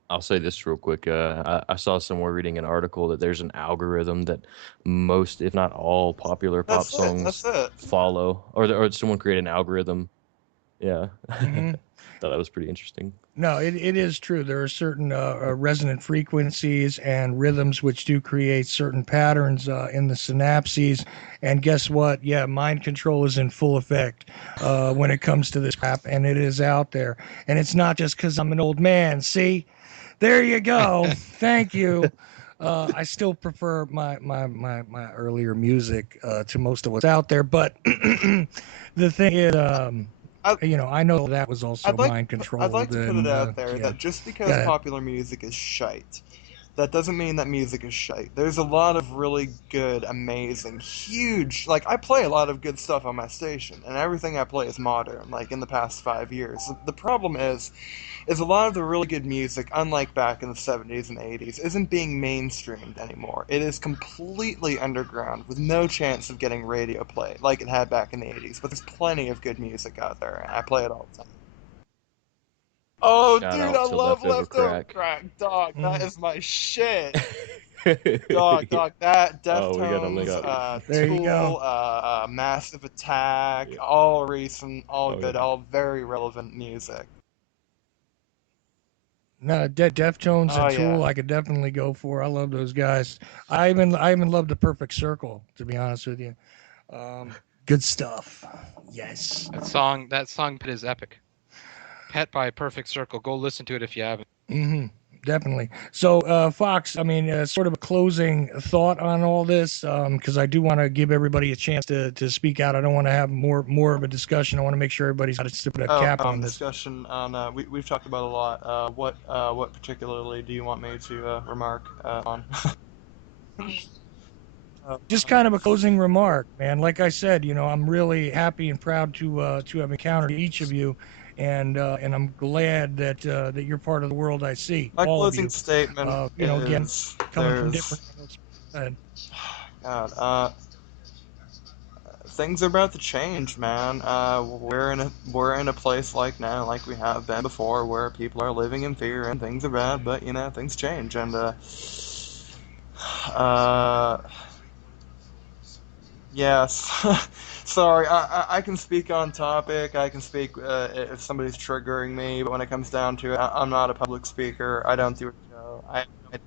I'll say this real quick. I saw somewhere reading an article that there's an algorithm that most, if not all, popular pop That's it. songs That's it. follow, or someone created an algorithm. Yeah, Hmm. thought that was pretty interesting. No, it is true. There are certain resonant frequencies and rhythms which do create certain patterns in the synapses. And guess what? Yeah, mind control is in full effect when it comes to this crap, and it is out there. And it's not just because I'm an old man. See, there you go. Thank you. I still prefer my earlier music to most of what's out there, but the thing is, I, I know that was also mind I'd like controlled, to put it and out there yeah, that just because got popular music is shite, that doesn't mean that music is shite. There's a lot of really good, amazing, huge. Like I play a lot of good stuff on my station, and everything I play is modern. Like in the past 5 years, the problem is a lot of the really good music, unlike back in the 70s and 80s, isn't being mainstreamed anymore. It is completely underground with no chance of getting radio play like it had back in the 80s. But there's plenty of good music out there, and I play it all the time. Oh, Shout dude, out I to love Leftover Leftover Crack. Crack. Dog, that mm, is my shit. Dog, that Oh, we gotta link Deftones, up. there you go. Tool, Massive Attack, Yeah. all recent, all Oh good, yeah. all very relevant music. No, Deftones Oh and yeah. Tool, I could definitely go for. I love those guys. I even love the Perfect Circle, to be honest with you. Good stuff. Yes. That song Pit is epic. Pet by Perfect Circle. Go listen to it if you haven't. Hmm. Definitely. So, Fox, I mean, sort of a closing thought on all this, because I do want to give everybody a chance to speak out. I don't want to have more of a discussion. I want to make sure everybody's got to put a Oh, cap on this. discussion on we've talked about a lot. What particularly do you want me to remark on? Just kind of a closing remark, man. Like I said, I'm really happy and proud to have encountered each of you, and I'm glad that you're part of the world I see, My all of closing you. statement Again, is coming from there's different angles. Go ahead. God, things are about to change, man. We're in a place like now, like we have been before, where people are living in fear and things are bad, but things change, and uh yes. Sorry, I can speak on topic. I can speak if somebody's triggering me, but when it comes down to it, I'm not a public speaker. I don't do a show. I have no idea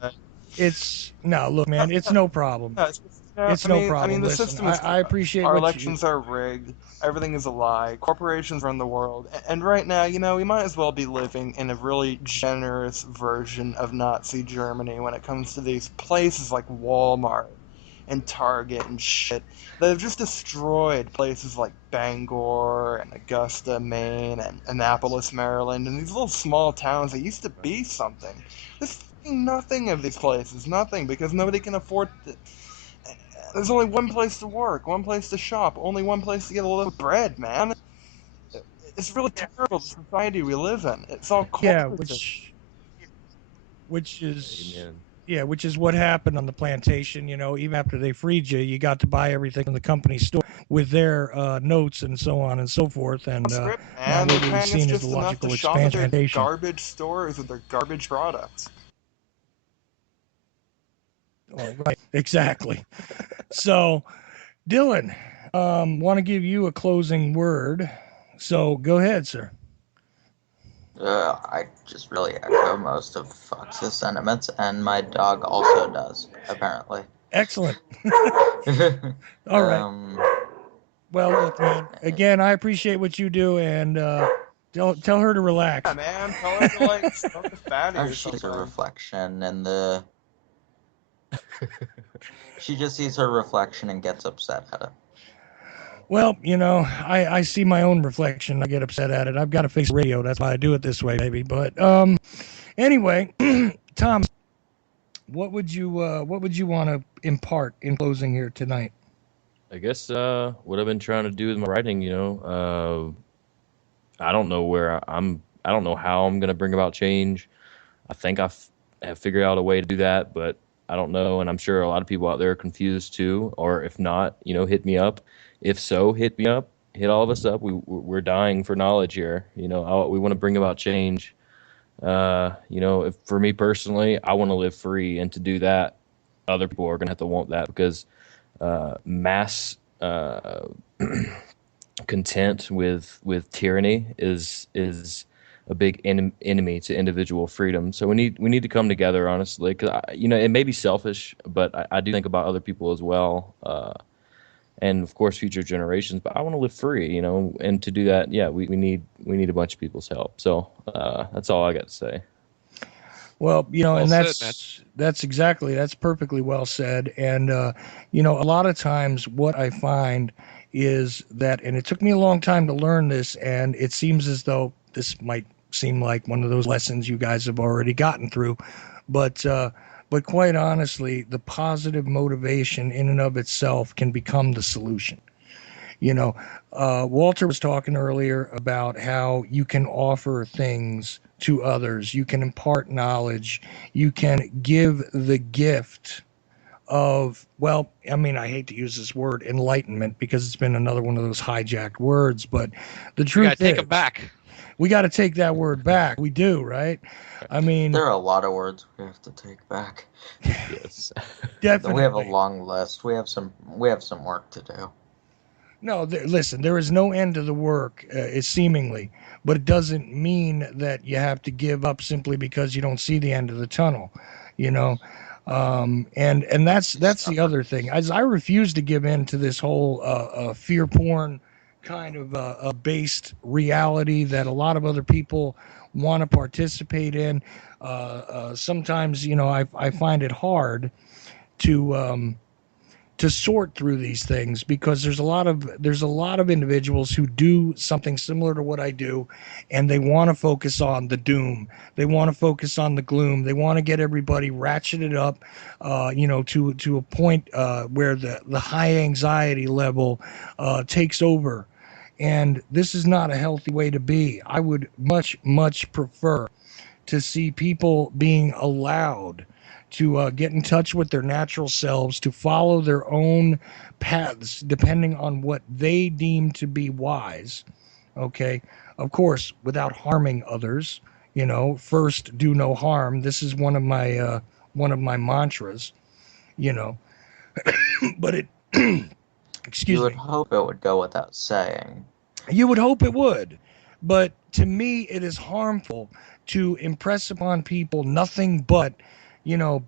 what to say. It's no, look, man. It's no problem. Yeah, it's just, It's no I mean, problem. the Listen, system is I corrupt. appreciate Our what you. elections are rigged. Everything is a lie. Corporations run the world. And right now, we might as well be living in a really generous version of Nazi Germany when it comes to these places like Walmart and Target and shit. They've just destroyed places like Bangor and Augusta, Maine, and Annapolis, Maryland, and these little small towns that used to be something. There's fucking nothing of these places, nothing, because nobody can afford it. There's only one place to work, one place to shop, only one place to get a loaf of bread, man. It's really terrible, the society we live in. It's all Yeah, corporate. which is Amen. yeah, which is what happened on the plantation. You know, even after they freed you, you got to buy everything from the company store with their notes and so on and so forth. And Script, now man. They're what we've paying us seen is the just enough to logical shop at their expansion. garbage stores with their garbage products. Oh, right, exactly. So, Dylan, want to give you a closing word. So go ahead, sir. I just really echo most of Fox's sentiments, and my dog also does, apparently. Excellent. All right. Well, look, man. Again, I appreciate what you do, and tell her to relax. Yeah, man. Tell her to like smoke a fatty or She sees her something. reflection in the. She just sees her reflection and gets upset at it. Well, you know, I see my own reflection. I get upset at it. I've got to fix radio. That's why I do it this way, maybe. But anyway, Tom, what would you want to impart in closing here tonight? I guess what I've been trying to do with my writing, I don't know I don't know how I'm gonna bring about change. I think have figured out a way to do that, but I don't know, and I'm sure a lot of people out there are confused too. Or if not, hit me up. If so, hit me up. Hit all of us up. We're dying for knowledge here. We want to bring about change. If for me personally, I want to live free, and to do that, other people are gonna have to want that because mass content with tyranny is a big enemy to individual freedom. So we need to come together, honestly. Because it may be selfish, but I do think about other people as well, and of course future generations. But I want to live free, and to do that, yeah, we need a bunch of people's help. So that's all I got to say. Well, Well and said, man. that's perfectly well said. And a lot of times what I find is that, and it took me a long time to learn this, and it seems as though this might seem like one of those lessons you guys have already gotten through, but quite honestly, the positive motivation in and of itself can become the solution. You know, Walter was talking earlier about how you can offer things to others, you can impart knowledge, you can give the gift of, well, I mean, I hate to use this word enlightenment because it's been another one of those hijacked words, but the We truth gotta take is, them back. we got to take that word back. We do, right? I mean, There are a lot of words we have to take back. Yes. definitely. We have a long list. We have some work to do. No, listen, there is no end to the work, seemingly, but it doesn't mean that you have to give up simply because you don't see the end of the tunnel, you know. And that's the other thing. As I refuse to give in to this whole fear porn kind of based reality that a lot of other people want to participate in. Sometimes, I find it hard to. To sort through these things because there's a lot of individuals who do something similar to what I do, and they want to focus on the doom, they want to focus on the gloom, they want to get everybody ratcheted up, to a point where the high anxiety level takes over, and this is not a healthy way to be. I would much prefer to see people being allowed to get in touch with their natural selves, to follow their own paths depending on what they deem to be wise. Okay. Of course, without harming others. First do no harm. This is one of my mantras. You know, but it. You Excuse would me. hope it would go without saying. You would hope it would, but to me, it is harmful to impress upon people nothing but,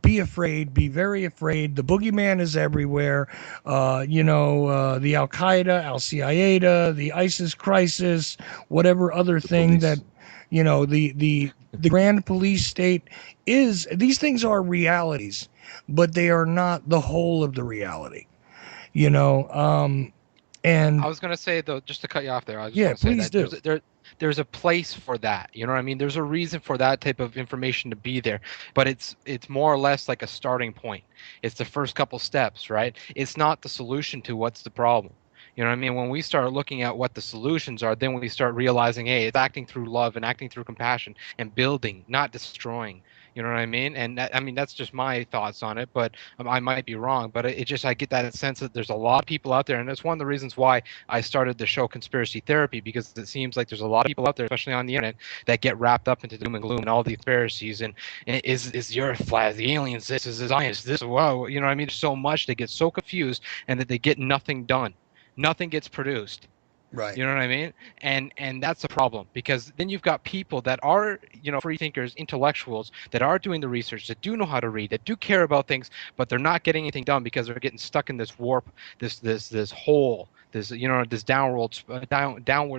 be afraid, be very afraid. The boogeyman is everywhere. The Al Qaeda, Al Qaeda, the ISIS crisis, whatever other thing police. that, the grand police state is. These things are realities, but they are not the whole of the reality. You know, I and was gonna say though, just to cut you off there, I just yeah, want to say please that do. there's a place for that. You know what I mean? There's a reason for that type of information to be there, but it's more or less like a starting point. It's the first couple steps, right? It's not the solution to what's the problem. You know what I mean? When we start looking at what the solutions are, then we start realizing, hey, it's acting through love and acting through compassion and building, not destroying. You know what I mean? And I mean, that's just my thoughts on it, but I might be wrong. But it just, I get that sense that there's a lot of people out there. And that's one of the reasons why I started the show Conspiracy Therapy, because it seems like there's a lot of people out there, especially on the internet, that get wrapped up into doom and gloom and all these conspiracies. And is the earth flat? The aliens, this is the science, this, whoa. You know what I mean? There's so much, they get so confused and that they get nothing done. Nothing gets produced. Right. You know what I mean? And that's a problem, because then you've got people that are, free thinkers, intellectuals, that are doing the research, that do know how to read, that do care about things, but they're not getting anything done because they're getting stuck in this warp, this hole, this, this downward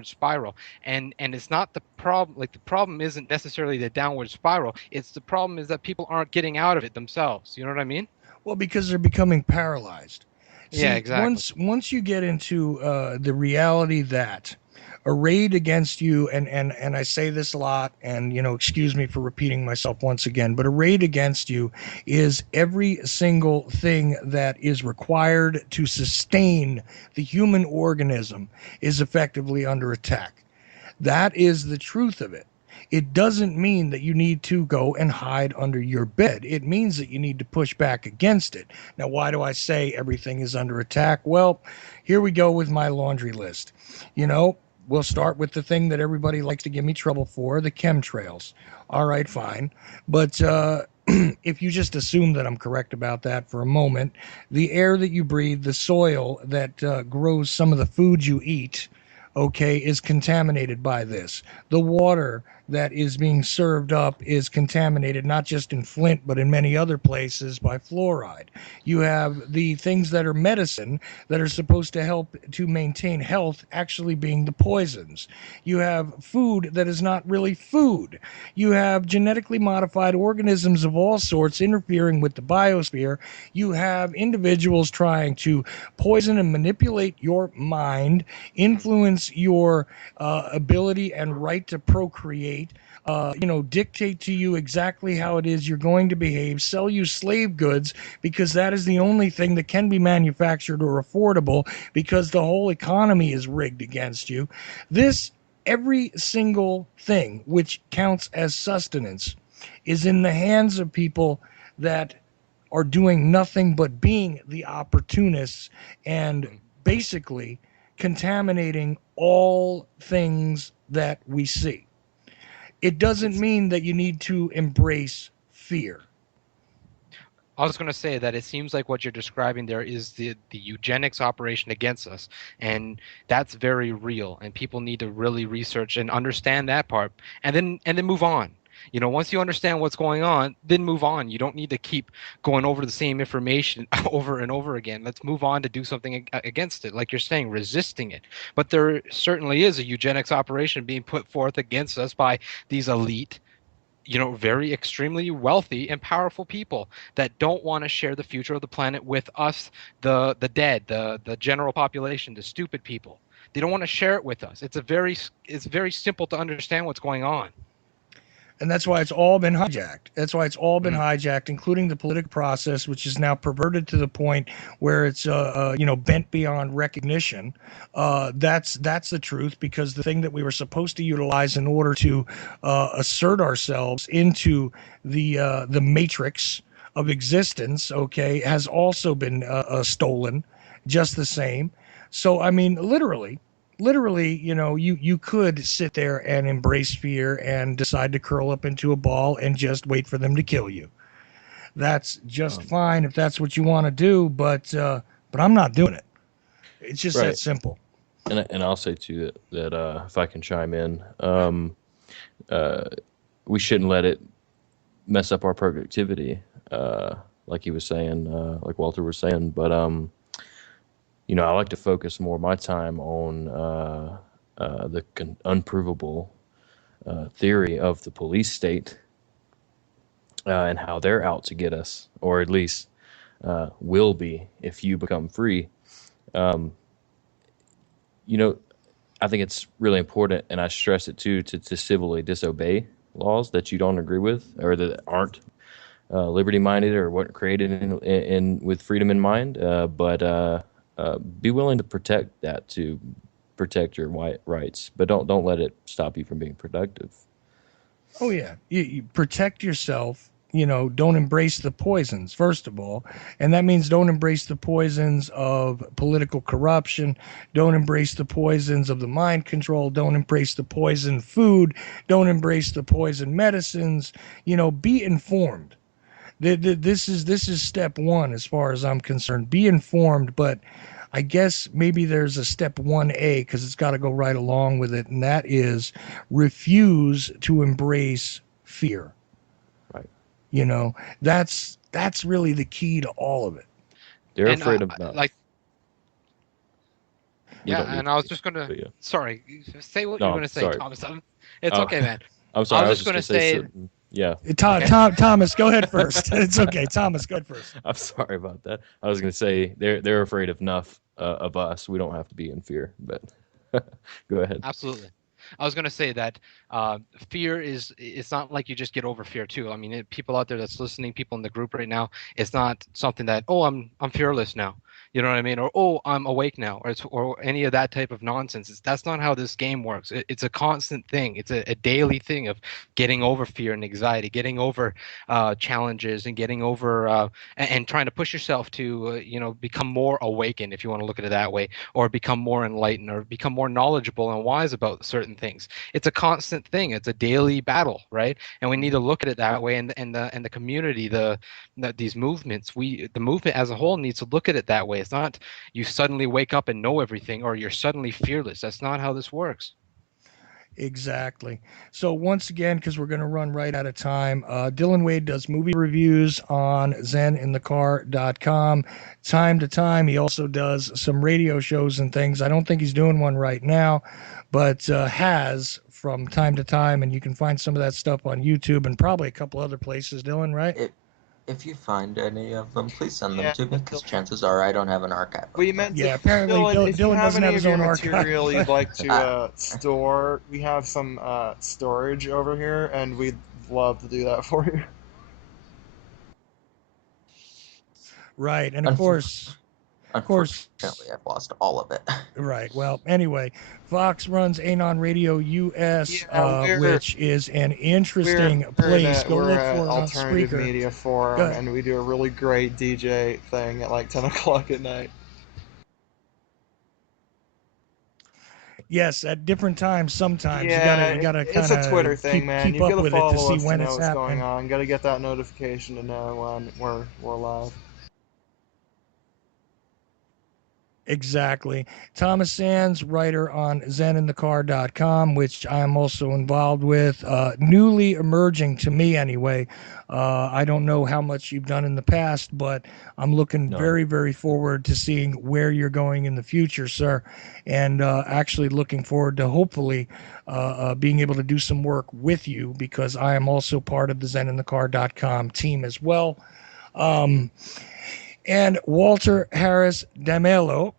spiral. And it's not the problem. Like, the problem isn't necessarily the downward spiral. It's the problem is that people aren't getting out of it themselves. You know what I mean? Well, because they're becoming paralyzed. Yeah, See, exactly. once you get into the reality that arrayed against you, and I say this a lot, and excuse me for repeating myself once again, but arrayed against you is every single thing that is required to sustain the human organism is effectively under attack. That is the truth of it. It doesn't mean that you need to go and hide under your bed. It means that you need to push back against it. Now, why do I say everything is under attack? Well, here we go with my laundry list. You know, we'll start with the thing that everybody likes to give me trouble for, the chemtrails. All right, fine. But if you just assume that I'm correct about that for a moment, the air that you breathe, the soil that grows some of the food you eat, okay, is contaminated by this. The water that is being served up is contaminated not just in Flint, but in many other places by fluoride. You have the things that are medicine that are supposed to help to maintain health actually being the poisons. You have food that is not really food. You have genetically modified organisms of all sorts interfering with the biosphere. You have individuals trying to poison and manipulate your mind, influence your ability and right to procreate, dictate to you exactly how it is you're going to behave, sell you slave goods because that is the only thing that can be manufactured or affordable because the whole economy is rigged against you. This, every single thing which counts as sustenance, is in the hands of people that are doing nothing but being the opportunists and basically contaminating all things that we see. It doesn't It's mean that you need to embrace fear. I was going to say that it seems like what you're describing there is the eugenics operation against us, and that's very real. And people need to really research and understand that part, and then move on. Once you understand what's going on, then move on. You don't need to keep going over the same information over and over again. Let's move on to do something against it, like you're saying, resisting it. But there certainly is a eugenics operation being put forth against us by these elite, very extremely wealthy and powerful people that don't want to share the future of the planet with us, the dead, the general population, the stupid people. They don't want to share it with us. It's very simple to understand what's going on. And that's why it's all been hijacked. That's why it's all been Mm, hijacked, including the political process, which is now perverted to the point where it's bent beyond recognition. That's the truth, because the thing that we were supposed to utilize in order to assert ourselves into the matrix of existence, okay, has also been stolen, just the same. So I mean, literally, you could sit there and embrace fear and decide to curl up into a ball and just wait for them to kill you. That's just Um, fine if that's what you want to do, but I'm not doing it. It's just that right. simple. And I'll say too that if I can chime in, uh, we shouldn't let it mess up our productivity, like he was saying, like Walter was saying. But I like to focus more of my time on the unprovable theory of the police state, and how they're out to get us, or at least will be if you become free. Um, you know, I think it's really important, and I stress it too, to civilly disobey laws that you don't agree with or that aren't liberty minded or weren't created in with freedom in mind. But be willing to protect that, to protect your rights, but don't let it stop you from being productive. Oh yeah, you protect yourself. Don't embrace the poisons first of all, and that means don't embrace the poisons of political corruption. Don't embrace the poisons of the mind control. Don't embrace the poison food. Don't embrace the poison medicines. Be informed. This is step one as far as I'm concerned. Be informed, but I guess maybe there's a step 1A because it's got to go right along with it, and that is refuse to embrace fear. Right. That's really the key to all of it. They're And afraid of enough. like, We yeah, don't need and to I was be, just gonna, but yeah. sorry, say what No, you're I'm gonna say, sorry. Thomas. It's Uh, okay, man. I'm I sorry. I was was just just gonna gonna say say, something. Yeah. okay. Thomas, go ahead first. It's okay. Thomas, go ahead first. I'm sorry about that. I was gonna say they're afraid of enough of us. We don't have to be in fear. But go ahead. Absolutely. I was going to say that fear is, it's not like you just get over fear too. I mean, people out there that's listening, people in the group right now, it's not something that, oh, I'm fearless now. You know what I mean? Or, oh, I'm awake now, or any of that type of nonsense. That's not how this game works. It's a constant thing. It's a daily thing of getting over fear and anxiety, getting over challenges, and getting over and trying to push yourself to become more awakened, if you want to look at it that way, or become more enlightened, or become more knowledgeable and wise about certain things. It's a constant thing. It's a daily battle, right? And we need to look at it that way. And the community, these movements, the movement as a whole needs to look at it that way. It's not you suddenly wake up and know everything, or you're suddenly fearless. That's not how this works. Exactly. So once again, because we're going to run right out of time, Dylan Wade does movie reviews on zeninthecar.com. Time to time, he also does some radio shows and things. I don't think he's doing one right now, but has from time to time, and you can find some of that stuff on YouTube and probably a couple other places, Dylan, right? If you find any of them, please send them Yeah, to me, because chances are I don't have an archive. We meant Yeah, to, apparently Dylan, if you Dylan have doesn't any have of his your own archive. material you'd like to store, we have some storage over here, and we'd love to do that for you. Right, and of course, Unfortunately, I've lost all of it. right. Well, anyway, Fox runs Anon Radio US, Yeah, which is an interesting place. Go we're look an for it on alternative Spreaker. media Go forum, ahead. and we do a really great DJ thing at like 10 o'clock at night. Yes, at different times. Sometimes Yeah, you gotta it's kind a Twitter of thing, man. keep You've got up to with it to follow see us to when know it's what's going happening. on. Got to get that notification to know when we're live. Exactly. Thomas Sands, writer on zeninthecar.com, which I am also involved with. Newly emerging to me, anyway. I don't know how much you've done in the past, but I'm looking None. very, very forward to seeing where you're going in the future, sir. And actually looking forward to hopefully being able to do some work with you because I am also part of the zeninthecar.com team as well. And Walter Harris D'Amelio.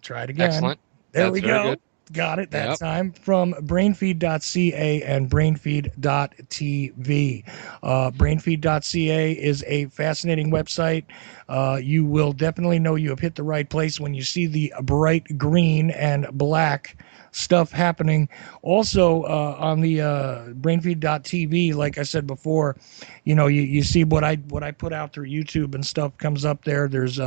Try it again. Excellent. There That's we very go. good. Got it that Yep. time from brainfeed.ca and brainfeed.tv. Brainfeed.ca is a fascinating website. You will definitely know you have hit the right place when you see the bright green and black stuff happening. Also, on the brainfeed.tv, like I said before, you see what I put out through YouTube and stuff comes up there. There's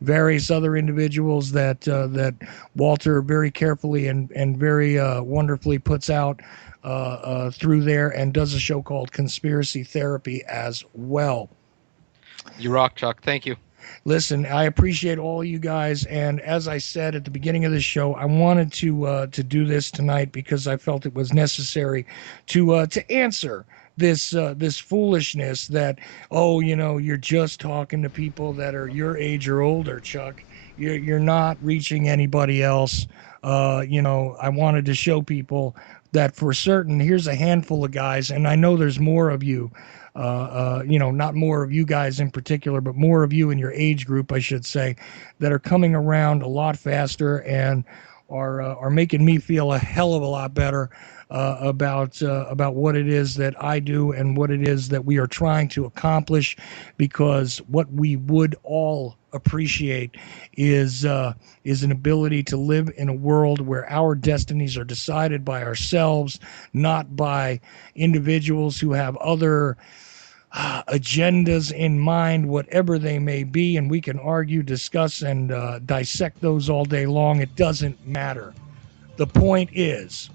various other individuals that Walter very carefully and very wonderfully puts out through there and does a show called Conspiracy Therapy as well. You rock, Chuck. Thank you. Listen, I appreciate all you guys, and as I said at the beginning of the show, I wanted to do this tonight because I felt it was necessary to answer this foolishness that you're just talking to people that are your age or older, Chuck. You're not reaching anybody else. I wanted to show people that for certain, here's a handful of guys, and I know there's more of you not more of you guys in particular, but more of you in your age group, I should say, that are coming around a lot faster and are making me feel a hell of a lot better about what it is that I do and what it is that we are trying to accomplish, because what we would all appreciate is an ability to live in a world where our destinies are decided by ourselves, not by individuals who have other agendas in mind, whatever they may be, and we can argue, discuss, and dissect those all day long. It doesn't matter. The point is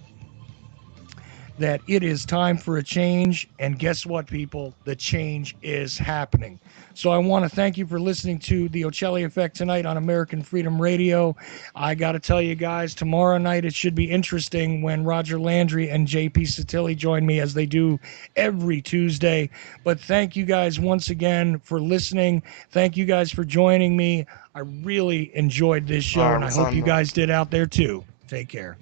that it is time for a change, and guess what, people? The change is happening. So I want to thank you for listening to the Ochelli Effect tonight on American Freedom Radio. I got to tell you guys, tomorrow night it should be interesting when Roger Landry and JP Satilli join me, as they do every Tuesday. But thank you guys once again for listening. Thank you guys for joining me. I really enjoyed this show, and I hope you guys did out there too. Take care.